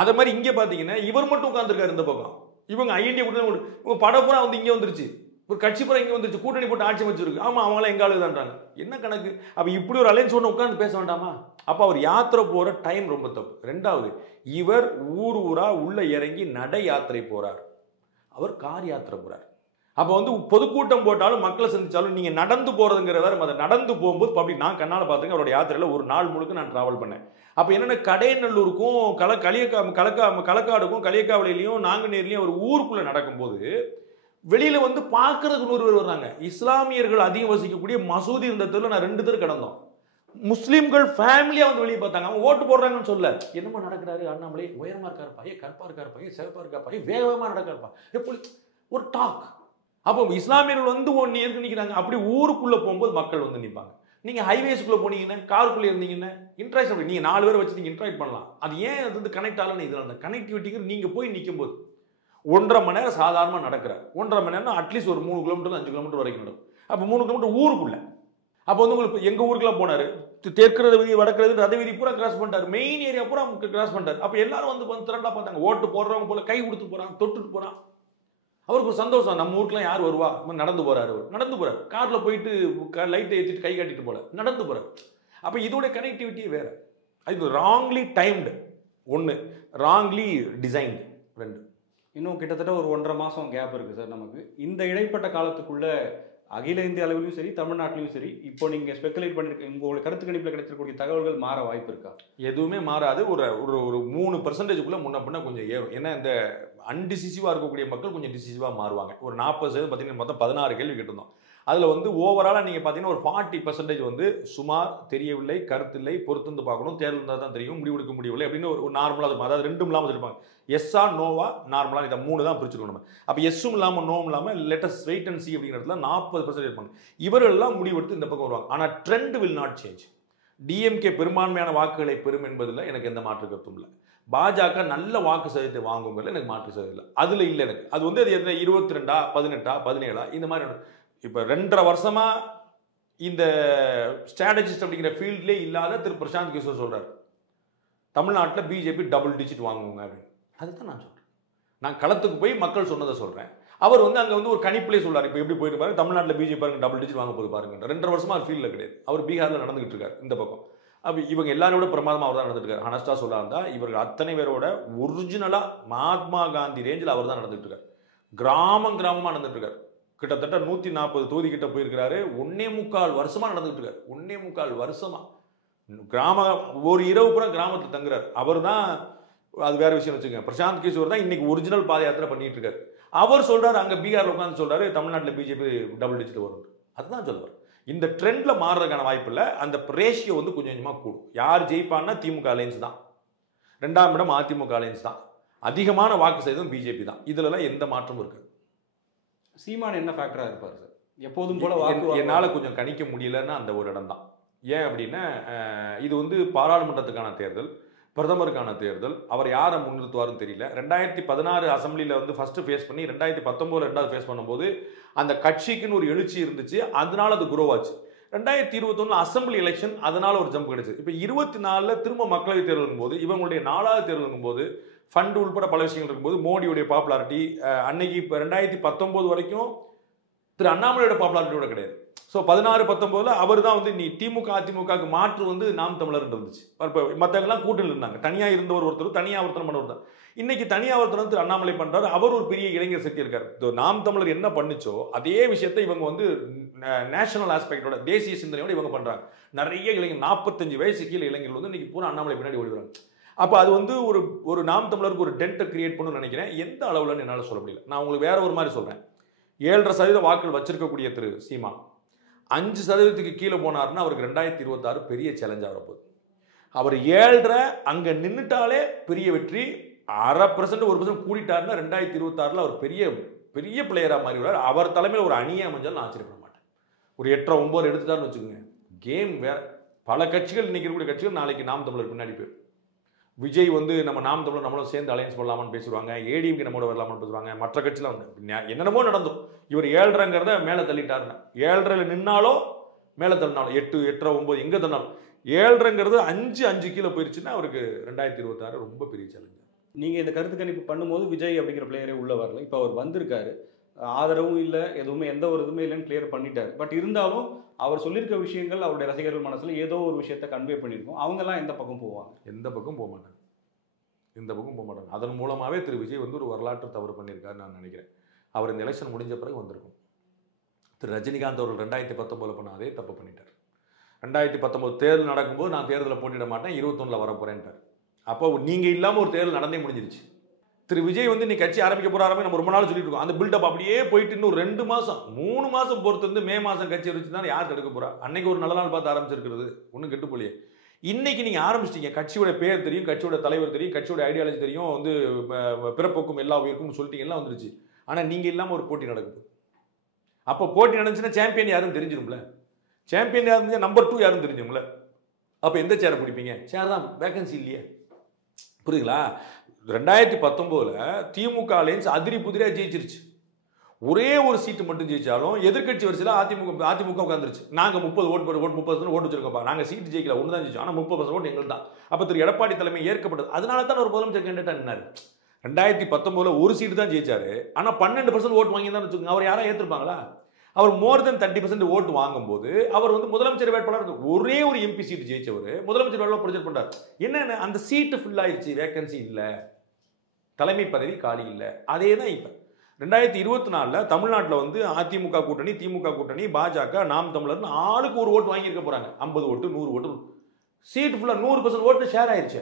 அதே மாதிரி இங்கே பார்த்தீங்கன்னா இவர் மட்டும் உட்காந்துருக்காரு இந்த பக்கம். இவங்க ஐஎன்டி கூட்டணி கூட- இவங்க படப்புறா வந்து இங்கே வந்துருச்சு. ஒரு கட்சி பூரா இங்கே வந்துருச்சு. கூட்டணி போட்டு ஆட்சி அமைச்சிருக்கு. ஆமாம் அவங்களாம் எங்க ஆளுதான்றாங்க என்ன கணக்கு? அப்போ இப்படி ஒரு அலைன்ஸ் ஒன்று உட்காந்து பேச வேண்டாமா? அப்போ அவர் யாத்திரை போகிற டைம் ரொம்ப தப்பு. ரெண்டாவது இவர் ஊர் ஊரா உள்ளே இறங்கி நடை யாத்திரை போகிறார் அவர் கார் யாத்திரை போகிறார் அப்போ வந்து பொதுக்கூட்டம் போட்டாலும் மக்களை சந்திச்சாலும் நீங்கள் நடந்து போறதுங்கிற நம்ம அதை நடந்து போகும்போது பப்ளிக் நான் கண்ணால் பார்த்துங்க அவரோட யாத்திரையில் ஒரு நாள் முழுக்க நான் ட்ராவல் பண்ணேன். அப்போ என்னென்ன கடையநல்லூருக்கும் கல களியக்கா கலக்கா களக்காடுக்கும் களியக்காவலையிலையும் நாங்குநேர்லையும் ஒரு ஊருக்குள்ளே நடக்கும்போது வெளியில் வந்து பார்க்கறதுக்கு நூறு பேர் வர்றாங்க. இஸ்லாமியர்கள் அதிகம் வசிக்கக்கூடிய மசூதி இருந்த தெருவில் நான் ரெண்டு பேர் கடந்தோம். முஸ்லீம்கள் ஃபேமிலியாக வந்து வெளியே பார்த்தாங்க. அவங்க ஓட்டு போடுறாங்கன்னு சொல்ல என்னமா நடக்கிறாரு அண்ணாமலை? உயரமாக இருக்கார் பையன் கருப்பாக இருக்கார் பையன் சிறப்பாக இருக்கார் பையன் வேகமாக நடக்கிறப்பா எப்படி? ஒரு டாக் அப்போ இஸ்லாமியர்கள் வந்து ஒன்று நிற்கிறாங்க அப்படி ஊருக்குள்ளே போகும்போது மக்கள் வந்து நிற்பாங்க நீங்கள் ஹைவேஸ்க்குள்ள போனீங்கன்னா காருக்குள்ளே இருந்தீங்கன்னா இன்ட்ராக்ஷன் நீங்கள் நாலு பேரை வச்சு நீங்கள் இன்ட்ராக்ட் பண்ணலாம். அது ஏன் அது வந்து கனெக்ட் ஆகலன்னு இதில் அந்த கனெக்டிவிட்டிக்கு நீங்கள் போய் நிற்கும் போது ஒன்றரை மணி நேரம் சாதாரணமாக நடக்கிற ஒன்றரை மணி நேரம் அட்லீஸ்ட் ஒரு மூணு கிலோமீட்டர் அஞ்சு கிலோமீட்டர் வரைக்கும் நடக்கும். அப்போ மூணு கிலோமீட்டர் ஊருக்குள்ளே. அப்போ வந்து உங்களுக்கு எங்கள் ஊருக்குலாம் போனார்? தெ- தெற்கிறது வீதி வடக்கிறது ரத வீதி பூரா கிராஸ் பண்ணிட்டாரு. மெயின் ஏரியா பூரா கிராஸ் பண்ணிட்டார். அப்போ எல்லாரும் வந்து வந்து திரண்டா பார்த்தாங்க. ஓட்டு போடுறவங்க போல கை கொடுத்து போகிறான் தொட்டுட்டு போகிறான் அவருக்கு ஒரு சந்தோஷம். நம்ம ஊருக்குலாம் யார் வருவா? நடந்து போறாரு அவர். நடந்து போறாரு. கார்ல போயிட்டு லைட்டை ஏற்றிட்டு கை காட்டிட்டு போல. நடந்து போறாரு. அப்போ இதோட கனெக்டிவிட்டியே வேற. அது ராங்லி டைம்டு ஒன்று ராங்லி டிசைன்டு ரெண்டு. இன்னும் கிட்டத்தட்ட ஒரு ஒன்றரை மாசம் கேப் இருக்கு சார் நமக்கு. இந்த இடைப்பட்ட காலத்துக்குள்ள அகில இந்திய அளவிலும் சரி தமிழ்நாட்டிலும் சரி இப்போ நீங்க ஸ்பெகுலேட் பண்ணிருக்க உங்களுடைய கருத்து கணிப்பில் கிடைச்சிருக்கக்கூடிய தகவல்கள் மாற வாய்ப்பு இருக்கா? எதுவுமே மாறாது. ஒரு ஒரு ஒரு மூணு பர்சன்டேஜுக்குள்ள முன்ன பின்ன கொஞ்சம் ஏறும். ஏன்னா இந்த அன்டிசிசிவாக இருக்கக்கூடிய மக்கள் கொஞ்சம் டிசிசிவாக மாறுவாங்க. ஒரு நாற்பது சதவீதம் பார்த்தீங்கன்னா மொத்தம் பதினாறு கேள்வி கேட்டிருந்தோம். அதில் வந்து ஓவராலாக நீங்கள் பார்த்தீங்கன்னா ஒரு ஃபார்ட்டி பர்சன்டேஜ் வந்து சுமார் தெரியவில்லை கருத்தில்லை பொறுத்திருந்து பார்க்கணும் தேர்வு இருந்தால் தான் தெரியும் முடிவெடுக்க முடியவில்லை அப்படின்னு ஒரு நார்மலாக இருக்கும் அதாவது ரெண்டும் இல்லாமல் சொல்லிப்பாங்க எஸ்ஸா நோவா நார்மலாக இதை மூணு தான் பிரிச்சுக்கணும் நம்ம. அப்போ எஸ்ஸும் இல்லாமல் நோவும் இல்லாமல் லெட்டஸ் வெயிட் அண்ட் சி அப்படிங்கிறதுல நாற்பது பர்சன்டேஜ் இருப்பாங்க. இவர்கள்லாம் முடிவெடுத்து இந்த பக்கம் வருவாங்க. ஆனால் trend will not change DMK பெரும்பான்மையான வாக்குகளை பெறும் என்பதில் எனக்கு எந்த மாற்று கருத்தும் இல்லை. பாஜக நல்ல வாக்கு சதவீதத்தை வாங்குங்கிறதுல எனக்கு மாற்று சதவீதம் இல்லை. அதில் இல்லை எனக்கு. அது வந்து அது எத்தனை இருபத்தி ரெண்டா பதினெட்டா பதினேழா? இந்த மாதிரி இப்போ ரெண்டரை வருஷமாக இந்த ஸ்ட்ராட்டஜிஸ்ட் அப்படிங்கிற ஃபீல்ட்லேயே இல்லாத திரு பிரசாந்த் கிஷோர் சொல்கிறார் தமிழ்நாட்டில் பிஜேபி டபுள் டிஜிட் வாங்குவோங்க அப்படின்னு. அதுதான் நான் சொல்கிறேன் நான் களத்துக்கு போய் மக்கள் சொன்னதை சொல்கிறேன் அவர் வந்து அங்கே வந்து ஒரு கணிப்பிலே சொல்றாரு. இப்போ எப்படி போயிட்டு பாருங்க தமிழ்நாட்டில் பிஜேபி பாருங்க டபுள் டிஜிட் வாங்க போது பாருங்க ரெண்டரை வருஷமா ஃபீல்டில் கிடையாது. அவர் பீகாரில் நடந்துகிட்டு இருக்காரு இந்த பக்கம். அப்போ இவங்க எல்லாரோட பிரமாதமாக அவர் தான் நடந்துட்டு இருக்காரு ஹனஸ்டா சொல்லா இவர்கள் அத்தனை பேரோட ஒரிஜினலாக மகாத்மா காந்தி ரேஞ்சில் அவர் தான் நடந்துட்டு கிராமம் கிராமமாக நடந்துட்டு கிட்டத்தட்ட நூற்றி நாற்பது தொகுதி கிட்ட போயிருக்கிறாரு. ஒன்னே முக்கால் வருஷமாக நடந்துட்டு இருக்காரு ஒன்னே முக்கால் வருஷமாக கிராம ஒரு இரவு பூரா கிராமத்தில் தங்குறார். அவர் தான் அது வேற விஷயம் வச்சுக்கோங்க. பிரசாந்த் கிஷோர் தான் இன்னைக்கு ஒரிஜினல் பாத யாத்திரை பண்ணிட்டு இருக்காரு அவர் சொல்றாரு அங்க பீகார்ல உட்காந்து சொல்றாரு தமிழ்நாட்டில் பிஜேபி டபுள் டிஜிட் வரும். அதுதான் சொல்லுவார். இந்த ட்ரெண்ட்ல மாறுறதுக்கான வாய்ப்பு இல்லை. அந்த ரேஷியோ வந்து கொஞ்சம் கொஞ்சமா கூடும். யார் ஜெயிப்பான்னா திமுக அலைன்ஸ் தான். ரெண்டாம் இடம் அதிமுக அலைன்ஸ் தான். அதிகமான வாக்கு சதவீதம் பிஜேபி தான். இதுலலாம் எந்த மாற்றமும் இருக்கு சீமான் என்ன ஃபேக்டரா இருப்பார் சார் எப்போதும் போல என்னால கொஞ்சம் கணிக்க முடியலன்னா அந்த ஒரு இடம் தான் ஏன் அப்படின்னா இது வந்து பாராளுமன்றத்துக்கான தேர்தல். பிரதமருக்கான தேர்தல். அவர் யாரை முன்னிறுத்துவார்னு தெரியல. ரெண்டாயிரத்தி பதினாறு அசம்பிளியில் வந்து ஃபஸ்ட்டு ஃபேஸ் பண்ணி ரெண்டாயிரத்தி பத்தொம்போது ரெண்டாவது ஃபேஸ் பண்ணும்போது அந்த கட்சிக்குன்னு ஒரு எழுச்சி இருந்துச்சு. அதனால அது குரோவாச்சு ரெண்டாயிரத்தி இருபத்தொன்னு அசம்பிளி எலெக்ஷன் அதனால ஒரு ஜம்ப் கிடைச்சு. இப்போ இருபத்தி நாலில் திரும்ப மக்களவை தேர்தலுங்கும் போது இவங்களுடைய நாலாவது தேர்தலுங்கும் போது ஃபண்ட் உள்பட பல விஷயங்கள் இருக்கும்போது மோடியுடைய பாப்புலாரிட்டி அன்னைக்கு இப்போ ரெண்டாயிரத்தி பத்தொம்போது வரைக்கும் திரு அண்ணாமலையோட பாப்புலாரிட்டியோட கிடையாது. ஸோ பதினாறு பத்தொம்போதுல அவர் தான் வந்து நீ திமுக அதிமுகவுக்கு மாற்று வந்து நாம் தமிழர் இருந்துச்சு இப்போ மற்றவங்கலாம் கூட்டணியில் இருந்தாங்க. தனியாக இருந்தவர் ஒருத்தர் தனியாக ஒருத்தர் பண்ணவர் தான். இன்னைக்கு தனியாக ஒருத்தர் வந்து அண்ணாமலை பண்ணுறாரு அவர் ஒரு பெரிய இளைஞர் சக்தி இருக்கார். நாம் தமிழர் என்ன பண்ணுச்சோ அதே விஷயத்தை இவங்க வந்து நேஷனல் ஆஸ்பெக்டோட தேசிய சிந்தனையோட இவங்க பண்ணுறாங்க நிறைய இளைஞர் நாற்பத்தஞ்சு வயசு கீழே இளைஞர்கள் வந்து இன்னைக்கு பூரா அண்ணாமலை பின்னாடி ஓடிடுறாங்க. அப்போ அது வந்து ஒரு ஒரு நாம் தமிழருக்கு ஒரு டென்ட்டை கிரியேட் பண்ணணும்னு நினைக்கிறேன். எந்த அளவுலன்னு என்னால் சொல்ல முடியல. நான் உங்களுக்கு வேற ஒரு மாதிரி சொல்கிறேன் ஏழரை சதவீத வாக்குகள் வச்சிருக்கக்கூடிய திரு சீமா. அஞ்சு சதவீதத்துக்கு கீழே போனார்னா அவருக்கு ரெண்டாயிரத்தி இருபத்தாறு பெரிய சேலஞ்சாக வரப்போகுது அவர் ஏழரை அங்கே நின்றுட்டாலே பெரிய வெற்றி. அரை பர்சன்ட் ஒரு பர்சன்ட் கூடிட்டாருன்னா ரெண்டாயிரத்தி இருபத்தாறில் அவர் பெரிய பெரிய பிளேயராக மாறி அவர் தலைமையில் ஒரு அணியை அமைஞ்சாலும் நான் ஆச்சரியப்பட மாட்டேன். ஒரு எட்டரை ஒம்பது எடுத்துட்டாருன்னு வச்சுக்கோங்க. கேம் வேற பல கட்சிகள் இன்னைக்கு இருக்கக்கூடிய கட்சிகள் நாளைக்கு நாம் தமிழர் பின்னாடி போயிடும். விஜய் வந்து நம்ம நாம் தமிழர் நம்மளும் சேர்ந்து அலையன்ஸ் பண்ணலாமான்னு பேசுவாங்க ஏடிஎம்கே நம்மளோட வரலாமான்னு பேசுவாங்க மற்ற கட்சியில் வந்து என்னென்னமோ நடந்தும் இவர் ஏழ்ரைங்கிறத மேலே தள்ளிட்டாருன்னு ஏழ்ரையில் நின்னாலோ மேலே தள்ளினாலும் எட்டு எட்டரை ஒம்பது எங்கே தள்ளினாலும். ஏழ்ரைங்கிறது அஞ்சு அஞ்சு கீழே போயிருச்சுன்னா அவருக்கு ரெண்டாயிரத்தி இருபத்தாறு ரொம்ப பெரிய சேலஞ்சு நீங்கள் இந்த கருத்து கணிப்பு பண்ணும்போது விஜய் அப்படிங்கிற பிளேயரே உள்ளே வரல. இப்போ அவர் வந்திருக்காரு. ஆதரவும் இல்லை எதுவுமே எந்த ஒரு இதுவுமே இல்லைன்னு கிளியர் பண்ணிட்டார். பட் இருந்தாலும் அவர் சொல்லியிருக்க விஷயங்கள் அவருடைய ரசிகர்கள் மனசில் ஏதோ ஒரு விஷயத்த கன்வே பண்ணியிருக்கோம் அவங்கெல்லாம் எந்த பக்கம் போவாங்க? எந்த பக்கம் போக மாட்டாங்க. எந்த பக்கம் போக மாட்டாங்க. அதன் மூலமாகவே திரு விஜய் வந்து ஒரு வரலாற்று தவறு பண்ணியிருக்காருன்னு நான் நினைக்கிறேன். அவர் இந்த எலெக்ஷன் முடிஞ்ச பிறகு வந்திருக்கும். திரு ரஜினிகாந்த் அவர்கள் ரெண்டாயிரத்தி பத்தொம்போதில் பண்ண அதே தப்பு பண்ணிட்டார். ரெண்டாயிரத்தி பத்தொம்போது தேர்தல் நடக்கும்போது நான் தேர்தலில் போட்டிட மாட்டேன் இருபத்தொன்னில் வர போகிறேன்ட்டார் அப்போ நீங்கள் இல்லாமல் ஒரு தேர்தல் நடந்தே முடிஞ்சிருச்சு. திரு விஜய் வந்து நீ கட்சி ஆரம்பிக்க போறாரு நம்ம ரொம்ப நாள் சொல்லிட்டு இருக்கோம். அந்த பில்டப் அப்படியே போயிட்டு இன்னும் ரெண்டு மாசம் மூணு மாசம் பொறுத்து வந்து மே மாசம் கட்சி வச்சு யார் தடுக்க போறா? அன்னைக்கு ஒரு நல்ல நாள் பார்த்து ஆரம்பிச்சிருக்கிறது. ஒன்றும் கெட்டு போலியே. இன்னைக்கு நீங்க ஆரம்பிச்சிட்டீங்க. கட்சியோட பேர் தெரியும் கட்சியோட தலைவர் தெரியும் கட்சியோட ஐடியாலஜி தெரியும் வந்து பிறப்புக்கும் எல்லா உயிருக்கும் சொல்லிட்டீங்க எல்லாம் வந்துருச்சு. ஆனா நீங்க இல்லாம ஒரு போட்டி நடக்குது. அப்போ போட்டி நடந்துச்சுன்னா சாம்பியன் யாருன்னு தெரிஞ்சிரும்ல. சாம்பியன் யாருன்னு நம்பர் டூ யாருன்னு தெரிஞ்சும்ல அப்போ எந்த சேரை பிடிப்பீங்க? சேர் தான் வேகன்சி இல்லையே. புரியுதுங்களா? ரெண்டாயிரத்தி பத்தொம்போதில் திமுக அலைன்ஸ் அதிரி புதிரியாக ஜெயிச்சிருச்சு. ஒரே ஒரு சீட்டு மட்டும் ஜெயிச்சாலும் எதிர்க்கட்சி வரிசையில் அதிமுக அதிமுக உட்காந்துருச்சு நாங்கள் முப்பது ஓட்டு போட்டு ஓட்டு முப்பது பர்சன்ட் ஓட்டு வச்சிருக்கோம்ப்பா. நாங்கள் சீட்டு ஜெயிக்கல ஒன்று தான் ஜெயிச்சோம். ஆனால் முப்பது பர்சன்ட் ஓட்டு எங்களுக்கு தான். அப்போ திரு எடப்பாடி தலைமை ஏற்கப்பட்டது. அதனால தான் ஒரு முதலமைச்சர் கேண்டிடேட் நின்னாரு. ரெண்டாயிரத்தி பத்தொம்போதில் ஒரு சீட்டு தான் ஜெயிச்சாரு. ஆனால் பன்னெண்டு பர்சன்ட் ஓட்டு வாங்கி தான் வச்சுக்கோங்க. அவர் யாரும் ஏற்றிருப்பாங்களா அவர் மோர் தென் தேர்ட்டி பர்சன்ட் ஓட்டு வாங்கும்போது அவர் வந்து முதலமைச்சர் வேட்பாளர் ஒரே ஒரு எம்பி சீட் ஜெயிச்சவர். முதலமைச்சர் வேட்பாளர் ப்ரொஜெக்ட் பண்றாரு என்னென்ன அந்த சீட்டு ஃபில் ஆயிடுச்சு வேகன்சி இல்லை. தலைமை பதவி காலி இல்லை. அதே தான் இப்போ. ரெண்டாயிரத்தி இருபத்தி நாலில் தமிழ்நாட்டில் வந்து அதிமுக கூட்டணி திமுக கூட்டணி பாஜக நாம் தமிழர்னு ஆளுக்கு ஒரு ஓட்டு வாங்கியிருக்க போகிறாங்க ஐம்பது ஓட்டு நூறு ஓட்டு சீட் ஃபுல்லாக நூறு பர்சன்ட் ஓட்டு ஷேர் ஆயிடுச்சு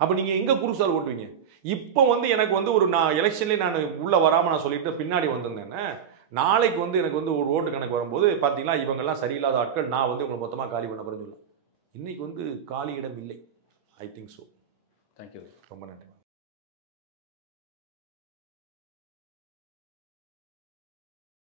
அப்போ நீங்கள் எங்கே குருசால் ஓட்டுவீங்க? இப்போ வந்து எனக்கு வந்து ஒரு நான் எலெக்ஷன்லேயே நான் உள்ளே வராமல் நான் சொல்லிட்டு பின்னாடி வந்திருந்தேன்னு நாளைக்கு வந்து எனக்கு வந்து ஒரு ஓட்டு கணக்கு வரும்போது பார்த்தீங்களா இவங்கெல்லாம் சரியில்லாத ஆட்கள் நான் வந்து உங்களை மொத்தமாக காலி பண்ண போறேன்னு சொல்லலாம் இன்னைக்கு வந்து காலி இடம் இல்லை. ஐ திங்க் ஸோ தேங்க்யூ ரொம்ப நன்றி.